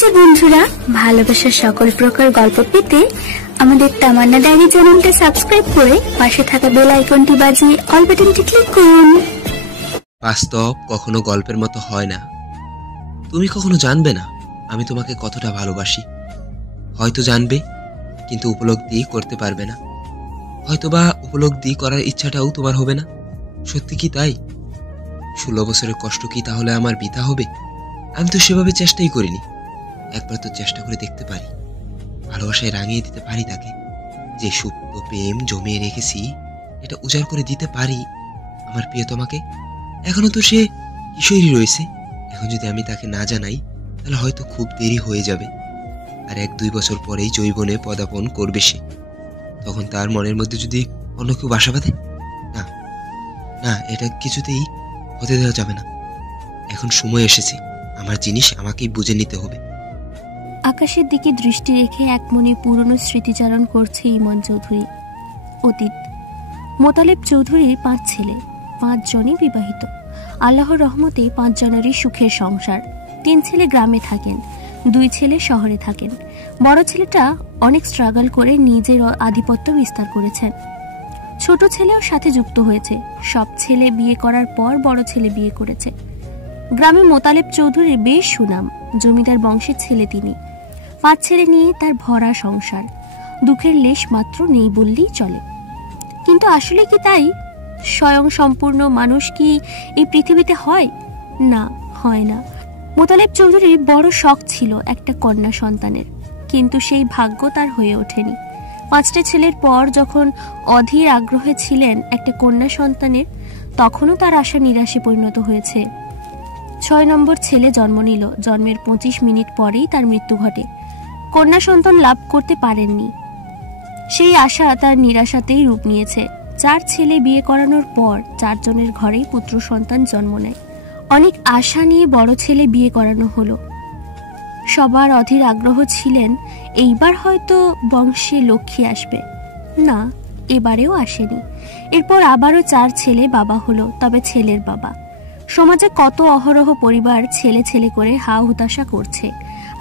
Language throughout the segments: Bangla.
যে বন্ধুরা, ভালোবাসার সকল প্রকার গল্প পেতে আমাদের তামান্না ডায়েরি চ্যানেলটা সাবস্ক্রাইব করে পাশে থাকা বেল আইকনটি বাজিয়ে অল বাটনটি ক্লিক করুন। বাস্তব কখনো গল্পের মতো হয় না। তুমি কখনো জানবে না আমি তোমাকে কতটা ভালোবাসি। হয়তো জানবে, কিন্তু উপলব্ধি করতে পারবে না। হয়তোবা উপলব্ধি করার ইচ্ছাটাও তোমার হবে না। সত্যি কি তাই? 16 বছরের কষ্ট কি তাহলে আমার বৃথা হবে? আমি তো সেভাবে চেষ্টাই করিনি। একবার তো চেষ্টা করে দেখতে পারি, ভালোবাসায় রাঙিয়ে দিতে পারি তাকে। যে সুপ্ত প্রেম জমিয়ে রেখেছি এটা উজাড় করে দিতে পারি আমার প্রিয়তমাকে। এখনো তো সে কিশোরী রয়েছে। এখন যদি আমি তাকে না জানাই তাহলে হয়তো খুব দেরি হয়ে যাবে। আর 1-2 বছর পরেই যৌবনে পদার্পণ করবে সে। তখন তার মনের মধ্যে যদি অন্য কেউ বাসা বাঁধে, না না, এটা কিছুতেই হতে দেওয়া যাবে না। এখন সময় এসেছে, আমার জিনিস আমাকেই বুঝে নিতে হবে। আকাশের দিকে দৃষ্টি রেখে এক মনে পুরনো স্মৃতিচারণ করছে ইমন চৌধুরী। অতীত। মোতালেব চৌধুরীর 5 ছেলে, 5 জনই বিবাহিত। আল্লাহর রহমতে 5 জনেরই সুখের সংসার। 3 ছেলে গ্রামে থাকেন, 2 ছেলে শহরে থাকেন। বড় ছেলেটা অনেক স্ট্রাগল করে নিজের আধিপত্য বিস্তার করেছেন। ছোট ছেলেও সাথে যুক্ত হয়েছে। সব ছেলে বিয়ে করার পর বড় ছেলে বিয়ে করেছে। গ্রামে মোতালেব চৌধুরীর বেশ সুনাম, জমিদার বংশের ছেলে তিনি। 5 ছেলে নিয়ে তার ভরা সংসার, দুঃখের লেশ মাত্র নেই বললেই চলে। কিন্তু আসলে কি তাই? স্বয়ং সম্পূর্ণ মানুষ কি এই পৃথিবীতে হয়? না, হয় না। মোতালেব চৌধুরীর বড় শখ ছিল একটা কন্যা সন্তানের, কিন্তু সেই ভাগ্য তার হয়ে ওঠেনি। 5টা ছেলের পর যখন অধীর আগ্রহে ছিলেন একটা কন্যা সন্তানের, তখনও তার আশা নিরাশে পরিণত হয়েছে। 6 নম্বর ছেলে জন্ম নিল। জন্মের 25 মিনিট পরেই তার মৃত্যু ঘটে। কন্যা সন্তান লাভ করতে পারেননি। সেই আশা তার নিরাশাতেই রূপ নিয়েছে। 4 ছেলে বিয়ে করানোর পর 4 জনের ঘরেই পুত্র সন্তান জন্ম নেয়। অনেক আশা নিয়ে বড় ছেলে বিয়ে করানো হলো। সবার অধীর আগ্রহ ছিলেন এইবার হয়তো বংশে লক্ষ্মী আসবে। না, এবারেও আসেনি। এরপর আবারও 4 ছেলে বাবা হলো, তবে ছেলের বাবা। সমাজে কত অহরহ পরিবার ছেলে ছেলে করে হা হুতাশা করছে,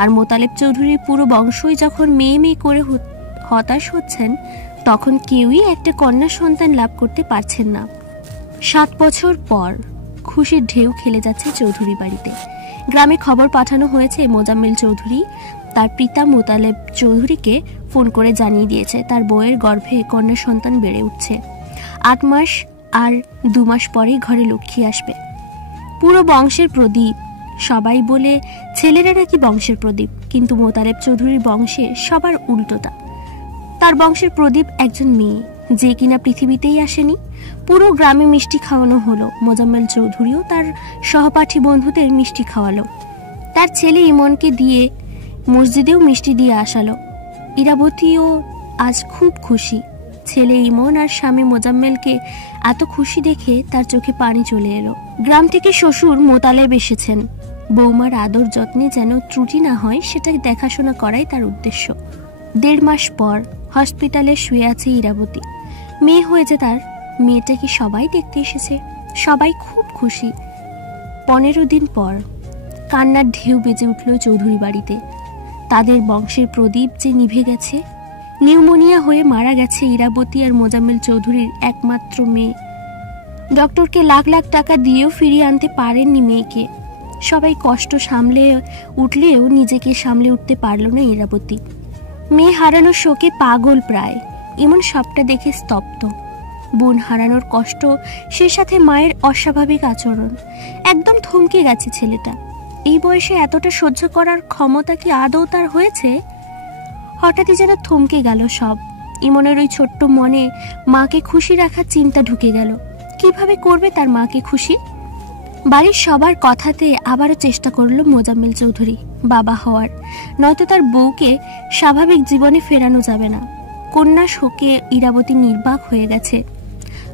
আর মোতালেব চৌধুরীর পুরো বংশই যখন মেয়ে মেয়ে করে হতাশ হচ্ছেন, তখন কেউই একটা কন্যা সন্তান লাভ করতে পারছেন না। 7 বছর পর খুশির ঢেউ খেলে যাচ্ছে চৌধুরী বাড়িতে। গ্রামে খবর পাঠানো হয়েছে মোজাম্মেল চৌধুরী তার পিতা মোতালেব চৌধুরীকে ফোন করে জানিয়ে দিয়েছে তার বউয়ের গর্ভে কন্যা সন্তান বেড়ে উঠছে। 8 মাস আর 2 মাস পরেই ঘরে লক্ষ্মী আসবে। পুরো বংশের প্রদীপ। সবাই বলে ছেলেরা নাকি বংশের প্রদীপ, কিন্তু মোতালেব চৌধুরীর বংশে সবার উল্টোটা। তার বংশের প্রদীপ একজন মেয়ে, যে কিনা পৃথিবীতেই আসেনি। পুরো গ্রামে মিষ্টি খাওয়ানো হলো। মোজাম্মেল চৌধুরীও তার সহপাঠী বন্ধুদের মিষ্টি খাওয়ালো। তার ছেলে ইমনকে দিয়ে মসজিদেও মিষ্টি দিয়ে আসালো। ইরাবতীও আজ খুব খুশি। ছেলে ইমন আর স্বামী মোজাম্মেলকে এত খুশি দেখে তার চোখে পানি চলে এলো। গ্রাম থেকে শ্বশুর মোতালেব এসেছেন। বৌমার আদর যত্নে যেন ত্রুটি না হয় সেটা দেখাশোনা করাই তার উদ্দেশ্য। 1.5 মাস পর হসপিটালে শুয়ে আছে ইরাবতী। মেয়ে হয়েছে তার। মেয়েটা কি সবাই দেখতে এসেছে, সবাই খুব খুশি। 15 দিন পর কান্নার ঢেউ বেজে উঠল চৌধুরী বাড়িতে। তাদের বংশের প্রদীপ যে নিভে গেছে। নিউমোনিয়া হয়ে মারা গেছে ইরাবতী আর মোজাম্মেল চৌধুরীর একমাত্র মেয়ে। ডক্টরকে লাখ লাখ টাকা দিয়েও ফিরিয়ে আনতে পারেননি মেয়েকে। সবাই কষ্ট সামলে উঠলেও নিজেকে সামলে উঠতে পারল না ইরাবতী। মেয়ে হারানোর শোকে পাগল প্রায়। এমন সবটা দেখে স্তব্ধ। বোন হারানোর কষ্ট, সে সাথে মায়ের অস্বাভাবিক আচরণ, একদম থমকে গেছে ছেলেটা। এই বয়সে এতটা সহ্য করার ক্ষমতা কি আদৌ তার হয়েছে? হঠাৎই যেন থমকে গেল সব। ইমনের ওই ছোট্ট মনে মাকে খুশি রাখার চিন্তা ঢুকে গেল। কিভাবে করবে তার মাকে খুশি? বাড়ির সবার কথাতে আবারও চেষ্টা করলো মোজাম্মেল চৌধুরী বাবা হওয়ার, নয়তো তার বউকে স্বাভাবিক জীবনে ফেরানো যাবে না। কন্যা শোকে ইরাবতী নির্বাক হয়ে গেছে।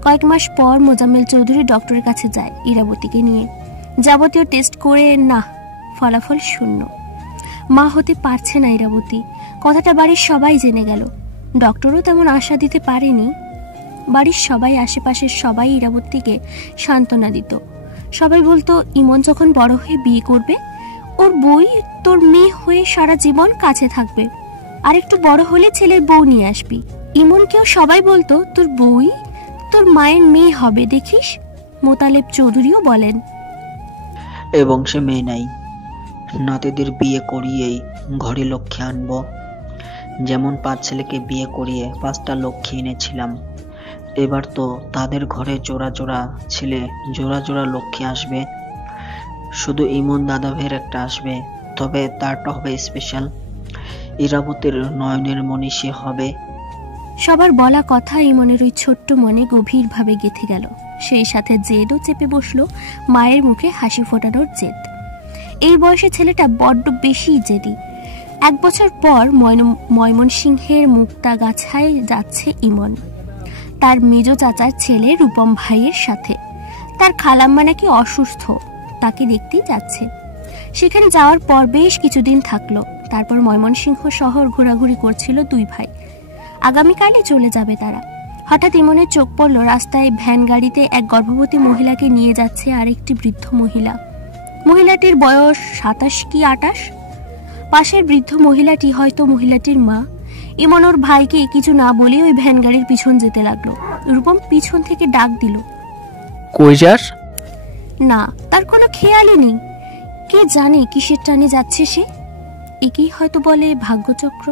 কয়েক মাস পর মোজাম্মেল চৌধুরী ডক্টরের কাছে যায় ইরাবতীকে নিয়ে। যাবতীয় টেস্ট করে না, ফলাফল শূন্য। মা হতে পারছে না ইরাবতী। কথাটা বাড়ির সবাই জেনে গেল। ডক্টরও তেমন আশা দিতে পারেনি। বাড়ির সবাই, আশেপাশের সবাই ইরাবতীকে সান্ত্বনা দিত। সবাই বলতো ইমন যখন বড় হয়ে বিয়ে করবে ওর বই তোর মেয়ে হয়ে সারা জীবন কাছে থাকবে, আর একটু বড় হলে ছেলের বউ নিয়ে আসবি। ইমনকেও সবাই বলতো তোর বই তোর মায়ের মেয়ে হবে, দেখিস। মোতালেব চৌধুরীও বলেন, এ বংশে মেয়ে নাই, নাতিদের বিয়ে করিয়েই ঘরে লক্ষ্মী আনবো। যেমন 5 ছেলেকে বিয়ে করিয়ে 5টা লক্ষ্মী এনেছিলাম, এবার তো তাদের ঘরে জোড়া জোড়া ছেলে, জোড়া জোড়া লক্ষ্মী আসবে। শুধু ইমন দাদা ভাইয়ের একটা আসবে, তবে তারটা হবে স্পেশাল। ইরাবতীর নয়নের মণি সে হবে। সবার বলা কথা ইমনের ওই ছোট্ট মনে গভীরভাবে গেঁথে গেল। সেই সাথে জেদও চেপে বসলো, মায়ের মুখে হাসি ফোটানোর জেদ। এই বয়সে ছেলেটা বড্ড বেশি জেদি। 1 বছর পর ময়মনসিংহের মুক্তাগাছায় যাচ্ছে ইমন, তার মেজ চাচার ছেলে রূপম ভাইয়ের সাথে। তার খালাম্মা নাকি অসুস্থ, তাকে দেখতেই যাচ্ছে। সেখানে যাওয়ার পর বেশ কিছুদিন থাকলো, তারপর ময়মনসিংহ শহর ঘোরাঘুরি করছিল 2 ভাই। আগামীকালে চলে যাবে তারা। হঠাৎ ইমনের চোখ পড়ল রাস্তায় ভ্যান গাড়িতে এক গর্ভবতী মহিলাকে নিয়ে যাচ্ছে আরেকটি বৃদ্ধ মহিলা। মহিলাটির বয়স 27 কি 28। পাশের বৃদ্ধ মহিলাটি হয়তো মহিলাটির মা। ইমন ওর ভাইকে কিছু না বলে ওই ভ্যান গাড়ির পিছন যেতে লাগলো। রূপম পিছন থেকে ডাক দিল, কই যাস? না, তার কোনো খেয়ালই নেই। কে জানে কিসের টানে যাচ্ছে সে। একেই হয়তো বলে ভাগ্যচক্র।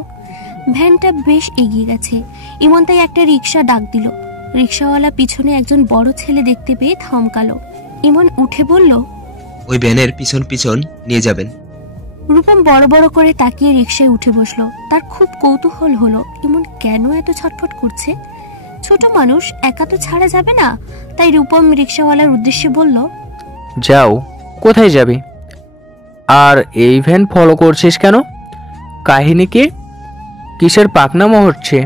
ভ্যানটা বেশ এগিয়ে গেছে। ইমন তাই একটা রিক্সা ডাক দিল। রিক্সাওয়ালা পিছনে একজন বড় ছেলে দেখতে পেয়ে থমকালো। ইমন উঠে বলল, ওই ভ্যানের পিছন পিছন নিয়ে যাবেন। রূপম বড় বড় করে তাকিয়ে রিক্সায় উঠে বসলো। তার খুব কৌতূহল হলো ইমন কেন এত ছটফট করছে। ছোট মানুষ, একা তো ছাড়া যাবে না। তাই রূপম রিক্সাওয়ালার উদ্দেশ্যে বলল, যাও, কোথায় যাবি? আর এই ভ্যান ফলো করছিস কেন? কাহিনী কি? কিসের পাকনামো হচ্ছে?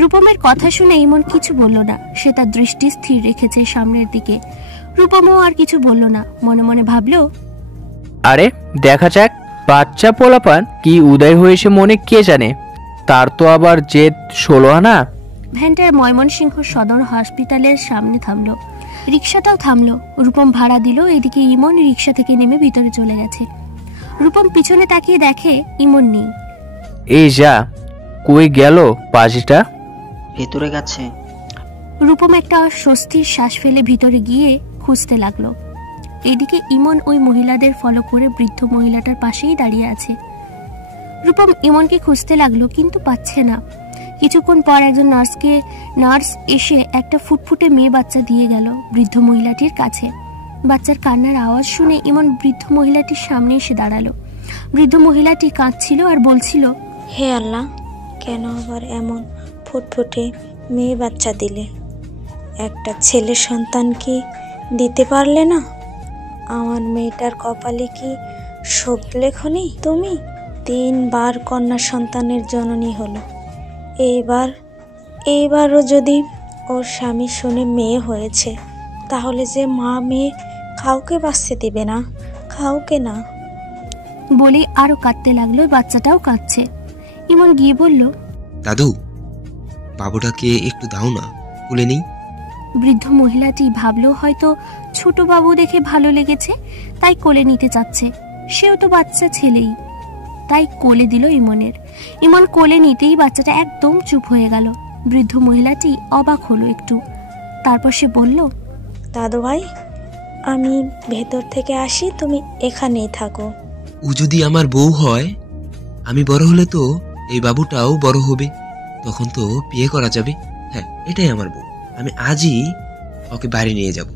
রূপমের কথা শুনে ইমন কিছু বলল না। সে তার দৃষ্টি স্থির রেখেছে সামনের দিকে। রূপমও আর কিছু বলল না, মনে মনে ভাবলো, আরে দেখা যাক, বাচ্চা পোলাপান কি উদয় হয়েছে মনে কে জানে, তার তো আবার জেদ 16 আনা। ভ্যানটার ময়মনসিংহ সদর হসপিটালের সামনে থামলো। রিক্সাটাও থামলো। রূপম ভাড়া দিল। এদিকে ইমন রিক্সা থেকে নেমে ভিতরে চলে গেছে। রূপম পিছনে তাকিয়ে দেখে ইমন নেই। এই যা, কই গেল পাজিটা? ভেতরে গেছে। রূপম একটা স্বস্তির শ্বাস ফেলে ভিতরে গিয়ে খুঁজতে লাগলো। এদিকে ইমন ওই মহিলাদের ফলো করে বৃদ্ধ মহিলাটার পাশেই দাঁড়িয়ে আছে। রূপম ইমনকে খুঁজতে লাগলো, কিন্তু পাচ্ছে না। কিছুক্ষণ পর একজন নার্স এসে একটা ফুটফুটে মেয়ে বাচ্চা দিয়ে গেল বৃদ্ধ মহিলাটির কাছে। বাচ্চার কান্নার আওয়াজ শুনে ইমন বৃদ্ধ মহিলাটির সামনে এসে দাঁড়ালো। বৃদ্ধ মহিলাটি কাঁদছিল আর বলছিল, হে আল্লাহ, কেন আবার এমন ফুটফুটে মেয়ে বাচ্চা দিলে? একটা ছেলে সন্তান কি দিতে পারলে না? আমার মেয়েটার কপালে কি শোক লেখনি তুমি? 3 বার কন্যা সন্তানের জননী হলো। এইবারও যদি ওর স্বামী শুনে মেয়ে হয়েছে, তাহলে যে মা মেয়ে কাউকে বাঁচতে দিবে না, কাউকে না। বলে আরো কাঁদতে লাগলো। বাচ্চাটাও কাঁদছে। ইমন গিয়ে বলল, দাদু, বাবুটাকে একটু দাও না, কোলে নেই। বৃদ্ধ মহিলাটি ভাবলো হয়তো ছোট বাবু দেখে ভালো লেগেছে, তাই কোলে নিতে চাচ্ছে। সেও তো বাচ্চা ছেলেই, তাই কোলে দিল ইমনের। ইমন কোলে নিতেই বাচ্চাটা একদম চুপ হয়ে গেল। বৃদ্ধ মহিলাটি অবাক হলো একটু। তারপর সে বলল, দাদু ভাই, আমি ভেতর থেকে আসি, তুমি এখানেই থাকো। ও যদি আমার বউ হয়, আমি বড় হলে তো এই বাবুটাও বড় হবে, তখন তো বিয়ে করা যাবে। হ্যাঁ, এটাই আমার বউ। আমি আজই ওকে বাড়ি নিয়ে যাব।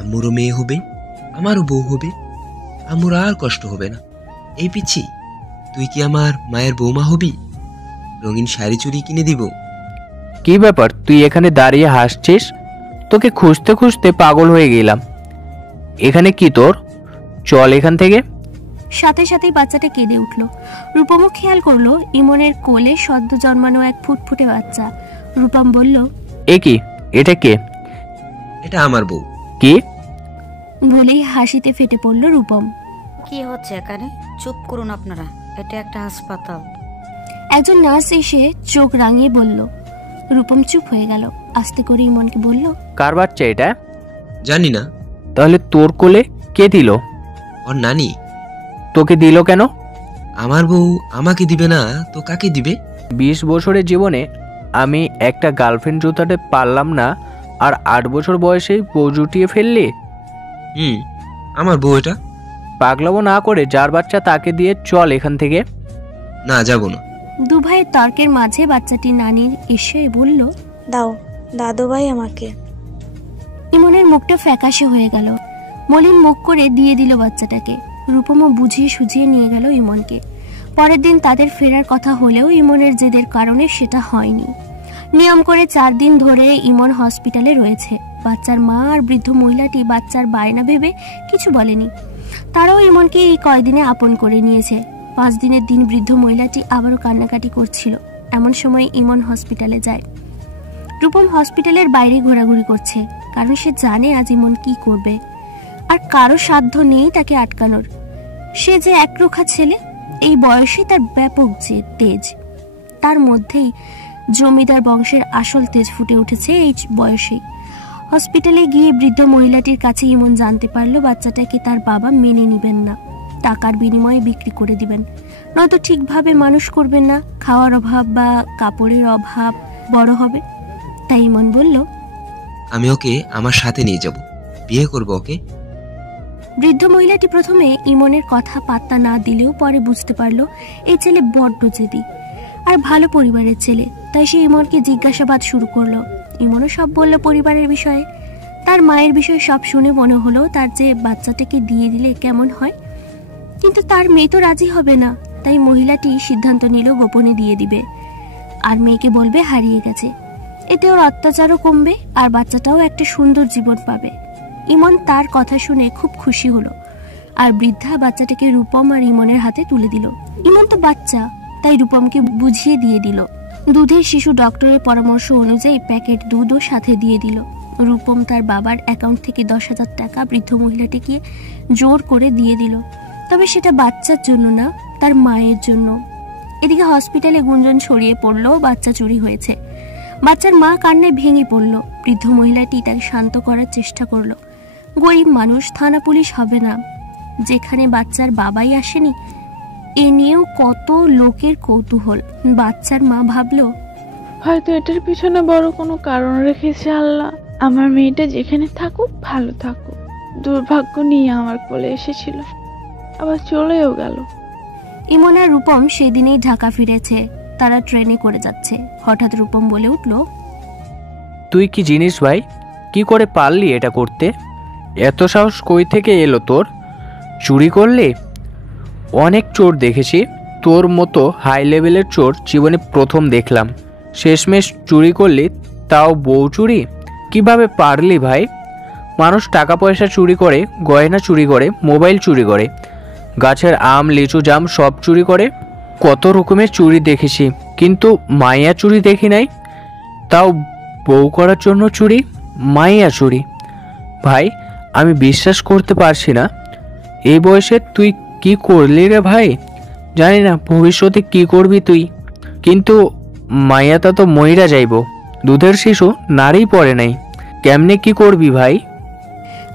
আম্মুরও মেয়ে হবে, আমারও বউ হবে, আম্মুর আর কষ্ট হবে না। এই পিচ্ছি, তুই কি আমার মায়ের বৌমা হবি? রঙিন শাড়ি চুড়ি কিনে দিব। কি ব্যাপার, তুই এখানে দাঁড়িয়ে হাসছিস? তোকে খুঁজতে খুঁজতে পাগল হয়ে গেলাম। এখানে কি তোর? চল এখান থেকে। সাথে সাথেই বাচ্চাটা কেঁদে উঠল। রূপমও খেয়াল করলো ইমনের কোলে সদ্য জন্মানো এক ফুটফুটে বাচ্চা। রূপম বলল, এ কি, এটা কে? এটা আমার বউ। কি? বলেই হাসিতে ফেটে পড়ল রূপম। কি হচ্ছে এখানে? চুপ করুন আপনারা, এটা একটা হাসপাতাল। একজন নার্স এসে চোখ রাঙিয়ে বলল। রূপম চুপ হয়ে গেল। আস্তে করে ইমনকে বলল, কার বাচ্চা এটা? জানি না। তাহলে তোর কোলে কে দিল? ওর নানি। তোকে দিল কেন? আমার বউ আমাকে দিবে না তো কাকে দিবে? 20 বছরের জীবনে আমি একটা গার্লফ্রেন্ড জুটাতে পারলাম না, আর 8 বছর বয়সেই বউ জুটিয়ে ফেললি? আমার বউ এটা। পাগলামো না করে যার বাচ্চা তাকে দিয়ে চল এখান থেকে। না, যাব না। দু ভাইয়ের তর্কের মাঝে বাচ্চাটি নানির এসে বলল, দাও দাদু ভাই আমাকে। ইমনের মুখটা ফ্যাকাশে হয়ে গেল। মলিন মুখ করে দিয়ে দিল বাচ্চাটাকে। রূপমও বুঝিয়ে সুঝিয়ে নিয়ে গেল ইমনকে। পরের দিন তাদের ফেরার কথা হলেও ইমনের জেদের কারণে সেটা হয়নি। নিয়ম করে 4 দিন ধরে ইমন হসপিটালে রয়েছে। বাচ্চার মা আর বৃদ্ধ মহিলাটি বাচ্চার বায়না ভেবে কিছু বলেনি। তারাও ইমনকে এই কয়দিনে আপন করে নিয়েছে। 5 দিনের দিন বৃদ্ধ মহিলাটি আবারও কান্নাকাটি করছিল। এমন সময় ইমন হসপিটালে যায়। রূপম হসপিটালের বাইরে ঘোরাঘুরি করছে, কারণ সে জানে আজ ইমন কি করবে, আর কারো সাধ্য নেই তাকে আটকানোর। সে যে একরোখা ছেলে, এই বয়সে তার ব্যাপক যে তেজ, তার মধ্যেই জমিদার বংশের আসল তেজ ফুটে উঠেছে এই বয়সেই। হসপিটালে গিয়ে বৃদ্ধ মহিলাটির কাছে ইমন জানতে পারলো বাচ্চাটাকে তার বাবা মেনে নিবেন না, টাকার বিনিময়ে বিক্রি করে দিবেন, নয়তো ঠিকভাবে মানুষ করবেন না, খাওয়ার অভাব বা কাপড়ের অভাব বড় হবে। তাই ইমন বলল, আমি ওকে আমার সাথে নিয়ে যাব, বিয়ে করব ওকে। বৃদ্ধ মহিলাটি প্রথমে ইমনের কথা পাত্তা না দিলেও পরে বুঝতে পারলো এই ছেলে বড্ড জেদি আর ভালো পরিবারের ছেলে। তাই সে ইমনকে জিজ্ঞাসাবাদ শুরু করলো। ইমনও সব বলল পরিবারের বিষয়ে। তার মায়ের বিষয়ে সব শুনে মনে হলো তার যে বাচ্চাটাকে দিয়ে দিলে কেমন হয়, কিন্তু তার মেয়ে তো রাজি হবে না। তাই মহিলাটি সিদ্ধান্ত নিল গোপনে দিয়ে দিবে, আর মেয়েকে বলবে হারিয়ে গেছে। এতে ওর অত্যাচারও কমবে আর বাচ্চাটাও একটা সুন্দর জীবন পাবে। ইমন তার কথা শুনে খুব খুশি হলো, আর বৃদ্ধা বাচ্চাটাকে রূপম আর ইমনের হাতে তুলে দিল। ইমন তো বাচ্চা, তাই রূপমকে বুঝিয়ে দিয়ে দিল। দুধের শিশু ডক্টরের পরামর্শ অনুযায়ী প্যাকেট দুধও সাথে দিয়ে দিল। রূপম তার বাবার অ্যাকাউন্ট থেকে 10,000 টাকা বৃদ্ধ মহিলাটিকে জোর করে দিয়ে দিল, তবে সেটা বাচ্চার জন্য না, তার মায়ের জন্য। এদিকে হসপিটালে গুঞ্জন ছড়িয়ে পড়লো বাচ্চা চুরি হয়েছে। বাচ্চার মা কান্নায় ভেঙে পড়ল। বৃদ্ধ মহিলাটি তাকে শান্ত করার চেষ্টা করলো। গরিব মানুষ, থানা পুলিশ হবে না, যেখানে বাচ্চার বাবাই আসেনি। এ নিয়েও কত লোকের কৌতূহল। বাচ্চার মা ভাবলো, হয়তো এটার পিছনে বড় কোনো কারণ রেখেছে আল্লাহ। আমার মেয়েটা যেখানে থাকুক ভালো থাকুক। দুর্ভাগ্য নিয়ে আমার কোলে এসেছিল, আবার চলেও গেল। ইমন আর রূপম সেদিনেই ঢাকা ফিরেছে। তারা ট্রেনে করে যাচ্ছে। হঠাৎ রূপম বলে উঠল, তুই কি জিনিস ভাই, কি করে পারলি এটা করতে? এত সাহস কই থেকে এলো তোর? চুরি করলি? অনেক চোর দেখেছি, তোর মতো হাই লেভেলের চোর জীবনে প্রথম দেখলাম। শেষমেশ চুরি করলি, তাও বউ চুরি। কিভাবে পারলি ভাই? মানুষ টাকা পয়সা চুরি করে, গয়না চুরি করে, মোবাইল চুরি করে, গাছের আম লিচু জাম সব চুরি করে। কত রকমের চুরি দেখেছি, কিন্তু মাইয়া চুরি দেখি নাই। তাও বউ করার জন্য চুরি, মাইয়া চুরি। ভাই আমি বিশ্বাস করতে পারছি না, এই বয়সে তুই কি করলি রে ভাই? জানি না ভবিষ্যতে কি করবি তুই, কিন্তু মাইয়াটা তো মইরা যাইব। দুধের শিশু নারী পড়ে নাই, কেমনে কি করবি ভাই?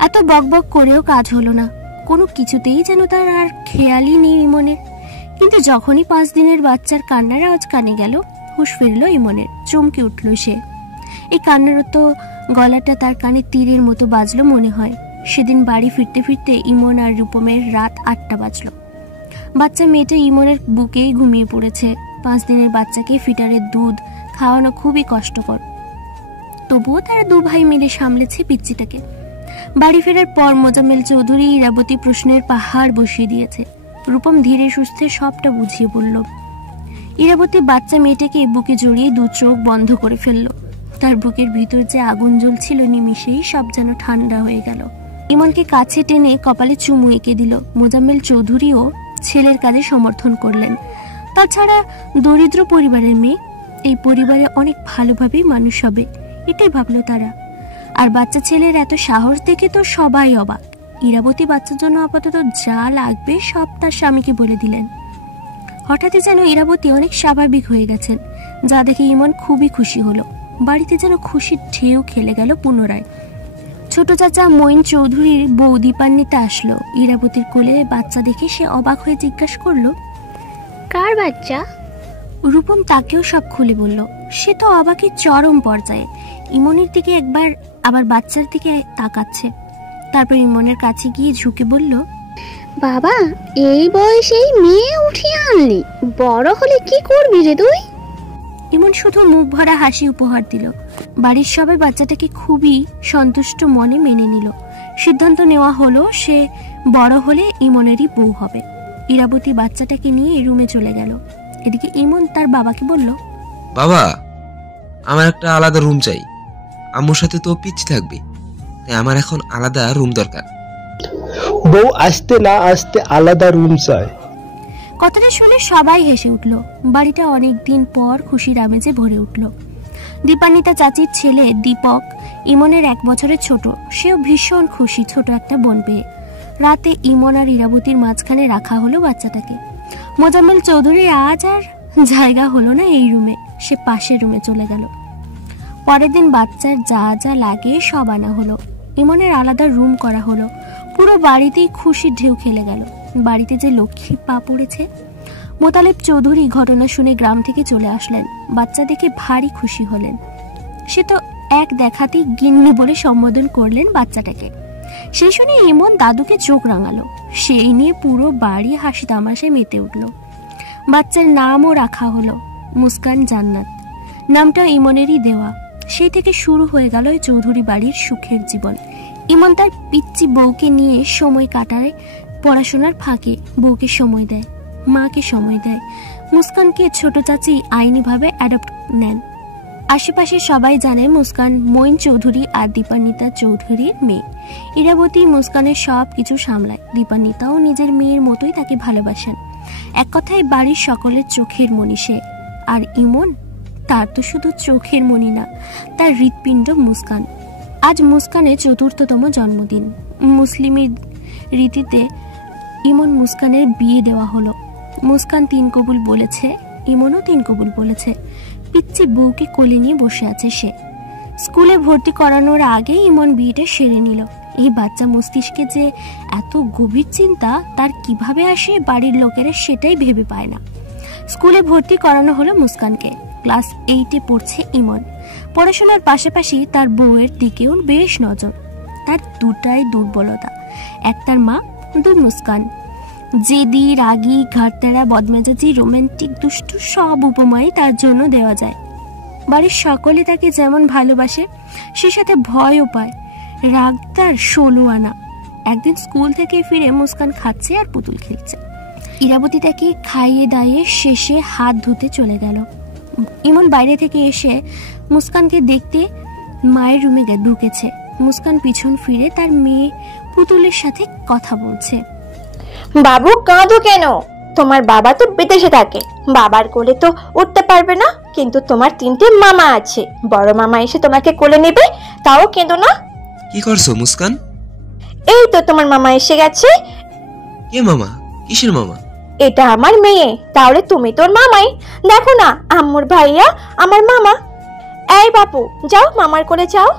এত বকবক করেও কাজ হলো না। কোনো কিছুতেই যেন তার আর খেয়ালই নেই ইমনের। কিন্তু যখনই 5 দিনের বাচ্চার কান্নার আওয়াজ কানে গেল, হুঁশ ফিরল ইমনের। চমকে উঠল সে। এই কান্নারও তো গলাটা তার কানে তীরের মতো বাজলো মনে হয়। সেদিন বাড়ি ফিরতে ফিরতে ইমন আর রূপমের রাত 8টা বাজলো। বাচ্চা মেয়েটা ইমনের বুকেই ঘুমিয়ে পড়েছে। 5 দিনের বাচ্চাকে ফিটারের দুধ খাওয়ানো খুবই কষ্টকর, তবুও তারা 2 ভাই মিলে সামলেছে পিচ্চিটাকে। বাড়ি ফেরার পর মোজাম্মেল চৌধুরী ইরাবতী প্রশ্নের পাহাড় বসিয়ে দিয়েছে। রূপম ধীরে সুস্থে সবটা বুঝিয়ে বলল। ইরাবতী বাচ্চা মেয়েটাকে বুকে জড়িয়ে 2 চোখ বন্ধ করে ফেলল। তার বুকের ভিতর যে আগুন জ্বলছিল নিমিষেই সব যেন ঠান্ডা হয়ে গেল। ইমনকে কাছে টেনে কপালে চুমু এঁকে দিল। মোজাম্মেল চৌধুরীও ছেলের কাজে সমর্থন করলেন। তাছাড়া দরিদ্র পরিবারের মেয়ে, এই পরিবারে অনেক ভালোভাবেই মানুষ হবে, এটাই ভাবলো তারা। আর বাচ্চা ছেলের এত সাহস দেখে তো সবাই অবাক। ইরাবতী বাচ্চার জন্য আপাতত যা লাগবে সব তার স্বামীকে বলে দিলেন। হঠাৎই যেন ইরাবতী অনেক স্বাভাবিক হয়ে গেছেন, যা দেখে ইমন খুবই খুশি হলো। বাড়িতে যেন খুশির ঢেউ খেলে গেল পুনরায়। ছোট চাচা মঈন চৌধুরীর বউ দীপান্বিতা আসলো। ইরাবতীর কোলে বাচ্চা দেখে সে অবাক হয়ে জিজ্ঞাসা করলো, কার বাচ্চা? রূপম তাকেও সব খুলে বলল। সে তো অবাকের চরম পর্যায়ে, ইমনের দিকে একবার আবার বাচ্চার দিকে তাকাচ্ছে। তারপর ইমনের কাছে গিয়ে ঝুঁকে বলল, বাবা, এই বয়সেই মেয়ে উঠিয়ে আনলি, বড় হলে কি করবি রে তুই? ইমন শুধু মুখ ভরা হাসি উপহার দিল। বাড়ির সবাই বাচ্চাটাকে খুবই সন্তুষ্ট মনে মেনে নিল। সিদ্ধান্ত নেওয়া হলো সে বড় হলে ইমনেরই বউ হবে। ইরাবতী বাচ্চাটাকে নিয়ে রুমে চলে গেল। এদিকে ইমন তার বাবাকে বলল, বাবা, আমার একটা আলাদা রুম চাই। আম্মুর সাথে তো পিচ্ছি থাকবে, তাই আমার এখন আলাদা রুম দরকার। বউ আসতে না আসতে আলাদা রুম চাই। কথাটা শুনে সবাই হেসে উঠল। বাড়িটা অনেকদিন পর খুশির আমেজে ভরে উঠল। দীপান্বিতা চাচির ছেলে দীপক ইমনের 1 বছরের ছোট। সেও ভীষণ খুশি ছোট একটা বোন পেয়ে। রাতে ইমন আর ইরাবতীর মাঝখানে রাখা হলো বাচ্চাটাকে। মোজাম্মেল চৌধুরীর আজ আর জায়গা হলো না এই রুমে, সে পাশের রুমে চলে গেল। পরের দিন বাচ্চার যা যা লাগে সব আনা হলো। ইমনের আলাদা রুম করা হলো। পুরো বাড়িতেই খুশির ঢেউ খেলে গেল। বাড়িতে যে লক্ষ্মী পা পড়েছে। মোতালেব চৌধুরী ঘটনা শুনে গ্রাম থেকে চলে আসলেন। বাচ্চা দেখে ভারী খুশি হলেন। সে তো এক দেখাতেই গিন্নি বলে সম্বোধন করলেন বাচ্চাটাকে। সেই শুনে ইমন দাদুকে চোখ রাঙালো। সেই নিয়ে পুরো বাড়ি হাসি তামাশায় মেতে উঠল। বাচ্চার নামও রাখা হলো মুস্কান জান্নাত। নামটা ইমনেরই দেওয়া। সেই থেকে শুরু হয়ে গেল এই চৌধুরী বাড়ির সুখের জীবন। ইমন তার পিচ্চি বউকে নিয়ে সময় কাটায়। পড়াশোনার ফাঁকে বউকে সময় দেয়, মাকে সময় দেয়। মুস্কানকে ছোট চাচি আইনিভাবে অ্যাডপ্ট নেন। আশেপাশে সবাই জানে মুস্কান মঈন চৌধুরী আর দীপান্বিতা চৌধুরীর মেয়ে। ইরাবতী মুস্কানের সব কিছু সামলায়। দীপান্বিতাও নিজের মেয়ের মতোই তাকে ভালোবাসেন। এক কথায় বাড়ির সকলের চোখের মণি সে। আর ইমন, তার তো শুধু চোখের মণি না, তার হৃৎপিণ্ড মুস্কান। আজ মুস্কানের 4র্থতম জন্মদিন। মুসলিমের রীতিতে ইমন মুস্কানের বিয়ে দেওয়া হলো। মুস্কান 3 কবুল বলেছে, ইমনও 3 কবুল বলেছে। পিচ্চি বউকে কোলে নিয়ে বসে আছে সে। স্কুলে ভর্তি করানোর আগে ইমন বিয়েটা সেরে নিল। এই বাচ্চা মস্তিষ্কে যে এত গভীর চিন্তা তার কিভাবে আসে বাড়ির লোকেরা সেটাই ভেবে পায় না। স্কুলে ভর্তি করানো হলো মুস্কানকে। ক্লাস 8-এ পড়ছে ইমন। পড়াশোনার পাশাপাশি তার বউয়ের দিকেও বেশ নজর। তার দুটাই দুর্বলতা, এক তার মা, 2 মুস্কান। জেদি, রাগী, ঘাটতেরা, বদমেজাজি, রোমান্টিক, দুষ্টু সব উপমাই তার জন্য দেওয়া যায়। বাড়ির সকলে তাকে যেমন ভালোবাসে সে সাথে ভয়ও পায়। রাগ তার 16 আনা। একদিন স্কুল থেকে ফিরে মুস্কান খাচ্ছে আর পুতুল খেলছে। ইরাবতী তাকে খাইয়ে দাইয়ে শেষে হাত ধুতে চলে গেল। ইমন বাইরে থেকে এসে মুস্কানকে দেখতে মায়ের রুমে ঢুকেছে। মুস্কান পিছন ফিরে তার মেয়ে পুতুলের সাথে কথা বলছে। বাবু, কাঁদো কেন? তোমার বাবা তো বিদেশে থাকে, বাবার কোলে তো উঠতে পারবে না, কিন্তু তোমার 3টে মামা আছে। বড় মামা এসে তোমাকে কোলে নেবে, তাও কেঁদো না। কি করছো মুস্কান? এই তো তোমার মামা এসে গেছে। কে মামা? কিসের মামা? এটা আমার মেয়ে, তাহলে তুমি তোর মামাই। দেখো না, আম্মুর ভাইয়া আমার মামা। এই বাপু, যাও মামার কোলে যাও।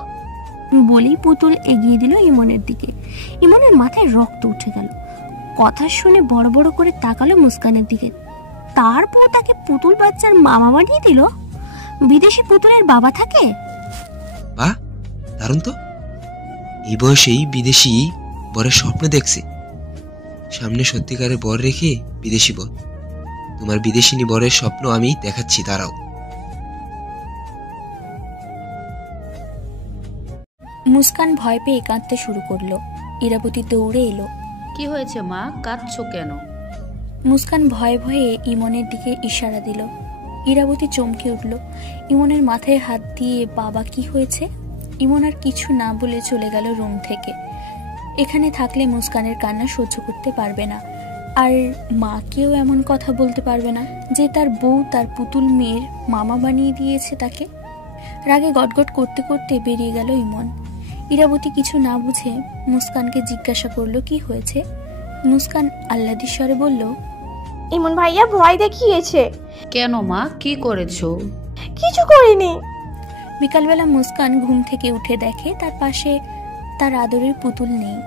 বলেই পুতুল এগিয়ে দিল ইমনের দিকে। ইমনের মাথায় রক্ত উঠে গেল। কথা শুনে বড় বড় করে তাকালো মুস্কানের দিকে। তারপর তাকে পুতুল বাচ্চার মামা বানিয়ে দিল। বিদেশি পুতুলের বাবা থাকে? বাহ, দারুণ তো। এই বয়সেই বিদেশি বরের স্বপ্ন দেখছে। সামনে সত্যিকারের বর রেখে বিদেশি বর। তোমার বিদেশিনী বরের স্বপ্ন আমি দেখাচ্ছি, দাঁড়াও। মুস্কান ভয় পেয়ে কাঁদতে শুরু করলো। ইরাবতী দৌড়ে এলো। কি হয়েছে মা, কাঁদছো কেন? মুস্কান ভয়ে ভয়ে ইমনের দিকে ইশারা দিল। ইরাবতী চমকে উঠল। ইমনের মাথায় হাত দিয়ে, বাবা কি হয়েছে? ইমন আর কিছু না বলে চলে গেল রুম থেকে। এখানে থাকলে মুস্কানের কান্না সহ্য করতে পারবে না, আর মাকেও এমন কথা বলতে পারবে না যে তার বউ তার পুতুল মেয়ের মামা বানিয়ে দিয়েছে তাকে। রাগে গটগট করতে করতে বেরিয়ে গেল ইমন। ইরাবতী কিছু না বুঝে মুস্কানকে জিজ্ঞাসা করলো কি হয়েছে। মুস্কান আহ্লাদি স্বরে বলল, ইমন ভাইয়া ভয় দেখিয়েছে। কেন মা, কি করেছো? কিছু করিনি। বিকালবেলা মুস্কান ঘুম থেকে উঠে দেখে তার পাশে তার আদরের পুতুল নেই।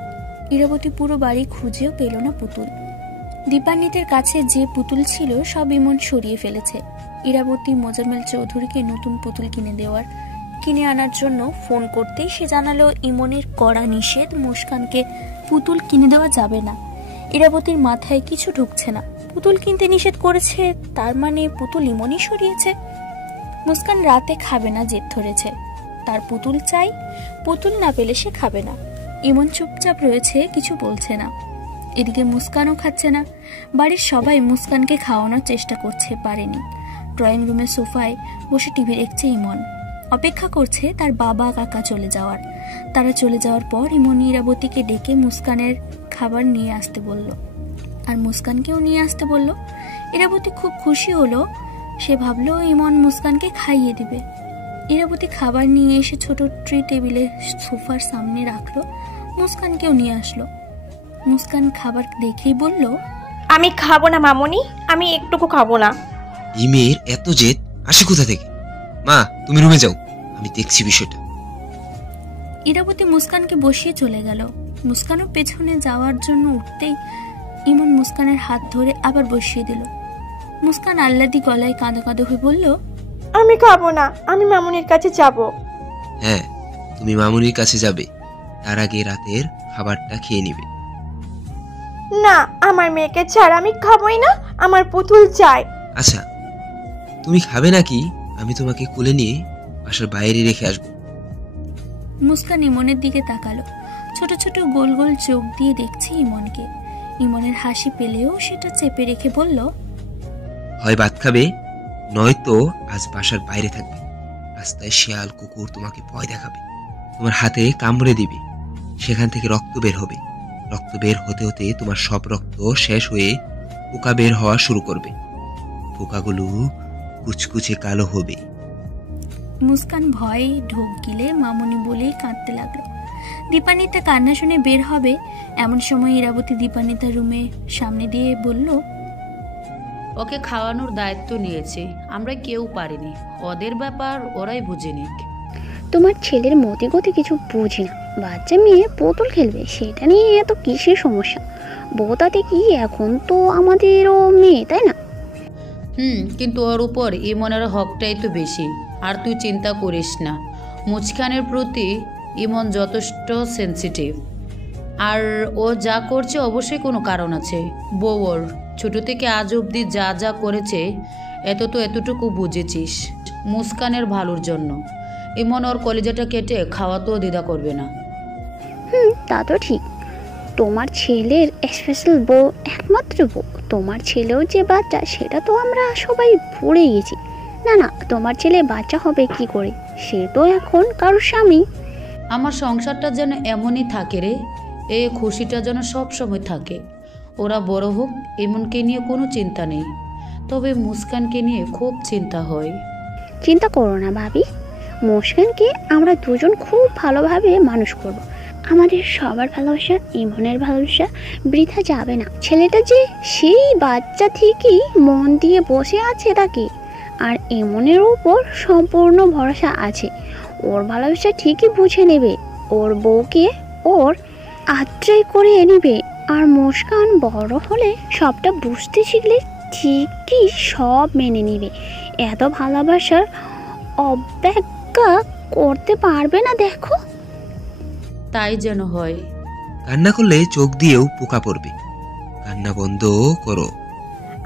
ইরাবতী পুরো বাড়ি খুঁজেও পেল না পুতুল। দীপান্বিতের কাছে যে পুতুল ছিল সব ইমন সরিয়ে ফেলেছে। ইরাবতী মোজাম্মেল চৌধুরীকে নতুন পুতুল কিনে আনার জন্য ফোন করতেই সে জানালো ইমনের কড়া নিষেধ, মুস্কানকে পুতুল কিনে দেওয়া যাবে না। ইরাবতীর মাথায় কিছু ঢুকছে না। পুতুল কিনতে নিষেধ করেছে, তার মানে পুতুল ইমনই সরিয়েছে। মুস্কান রাতে খাবে না জেদ ধরেছে, তার পুতুল চাই, পুতুল না পেলে সে খাবে না। ইমন চুপচাপ রয়েছে, কিছু বলছে না। এদিকে মুস্কানও খাচ্ছে না। বাড়ির সবাই মুস্কানকে খাওয়ানোর চেষ্টা করছে, পারেনি। ড্রয়িং রুমের সোফায় বসে টিভি দেখছে ইমন, অপেক্ষা করছে তার বাবা কাকা চলে যাওয়ার। তারা চলে যাওয়ার পর ইমন ইরাবতীকে ডেকে মুস্কানের খাবার নিয়ে আসতে বলল, আর মুস্কানকেও নিয়ে আসতে বলল। ইরাবতী খুব খুশি হলো, সে ভাবলো ইমন মুস্কানকে খাইয়ে দিবে। ইরাবতী খাবার নিয়ে এসে ছোট ট্রি টেবিলে সোফার সামনে রাখলো, মুস্কানকেও নিয়ে আসলো। মুস্কান খাবার দেখেই বলল, আমি খাবো না মামনি, আমি একটুকু খাবো না। ইমের এত জেদ আসে কোথা থেকে? মা তুমি রুমে যাও, আমি দেখছি বিষয়টা। ইরাবতী মুস্কানকে বসিয়ে চলে গেল। মুস্কানও পেছনে যাওয়ার জন্য উঠতেই ইমন মুস্কানের হাত ধরে আবার বসিয়ে দিল। মুস্কান আহ্লাদি গলায় কাঁদো কাঁদো হয়ে বলল, আমি খাবো না, আমি মামনির কাছে যাব। হ্যাঁ তুমি মামুনির কাছে যাবে, তার আগে রাতের খাবারটা খেয়ে নিবে। না, আমার মেয়েকে ছাড়া আমি খাবোই না, আমার পুতুল চাই। আচ্ছা তুমি খাবে নাকি আমি তোমাকে কোলে নিয়ে বাসার বাইরে রেখে আসবো? মুস্কান ইমনের দিকে তাকালো। ছোট ছোট গোল গোল চোখ দিয়ে দেখছে ইমনকে। ইমনের হাসি পেলেও সেটা চেপে রেখে বলল, হয় ভাত খাবে, নয়তো আজ বাসার বাইরে থাকবে। রাস্তায় শিয়াল কুকুর তোমাকে ভয় দেখাবে, তোমার হাতে কামড়ে দিবে, সেখান থেকে রক্ত বের হবে। রক্ত বের হতে হতে তোমার সব রক্ত শেষ হয়ে পোকা বের হওয়া শুরু করবে। পোকাগুলো কুচকুচে কালো হবে। মুস্কান ভয়ে ঢোক গিলে মামুনি বলেই কাঁদতে লাগলো। দীপান্বিতা কান্না শুনে বের হবে এমন সময় ইরাবতী দীপান্বিতার রুমে সামনে দিয়ে বলল, ওকে খাওয়ানোর দায়িত্ব নিয়েছে, আমরা কেউ পারিনি, ওদের ব্যাপার ওরাই বুঝে নিক। তোমার ছেলের মতি গতি কিছু বুঝি না, বাচ্চা মেয়ে পুতুল খেলবে সেটা নিয়ে এত কিসের সমস্যা? বউতাতে কি এখন তো আমাদেরও মেয়ে, তাই না? কিন্তু ওর উপর ইমনের হকটাই তো বেশি। আর তুই চিন্তা করিস না, মুস্কানের প্রতি ইমন যথেষ্ট সেন্সিটিভ, আর ও যা করছে অবশ্যই কোনো কারণ আছে। বউ ওর ছোট থেকে আজ অবধি যা যা করেছে এতটুকু বুঝেছিস মুস্কানের ভালোর জন্য। ইমন ওর কলিজাটা কেটে খাওয়াতেও দ্বিধা করবে না। তা তো ঠিক, তোমার ছেলের স্পেশাল বউ, একমাত্র বউ। তোমার ছেলেও যে বাচ্চা সেটা তো আমরা সবাই ভুলে গেছি। না, তোমার ছেলে বাচ্চা হবে কি করে? সে তো এখন কারোর স্বামী। আমার সংসারটা যেন এমনই থাকে রে, এই খুশিটা যেন সব সময় থাকে। ওরা বড় হোক, ইমনকে নিয়ে কোনো চিন্তা নেই, তবে মুস্কানকে নিয়ে খুব চিন্তা হয়। চিন্তা করো না ভাবি, মুস্কানকে আমরা দুজন খুব ভালোভাবে মানুষ করব। আমাদের সবার ভালোবাসা, ইমনের ভালোবাসা বৃথা যাবে না। ছেলেটা যে সেই বাচ্চা থেকেই মন দিয়ে বসে আছে তাকে, আর ইমনের উপর সম্পূর্ণ ভরসা আছে। ওর ভালোবাসা ঠিকই বুঝে নেবে, ওর বউকে ওর আত্রাই করে নেবে। আর মুস্কান বড় হলে সবটা বুঝতে শিখলে ঠিকই সব মেনে নেবে। এত ভালোবাসার অবজ্ঞা করতে পারবে না, দেখো। তাই যেন হয়। কান্না করলে চোখ দিয়েও পোকা পড়বে, কান্না বন্ধ করো।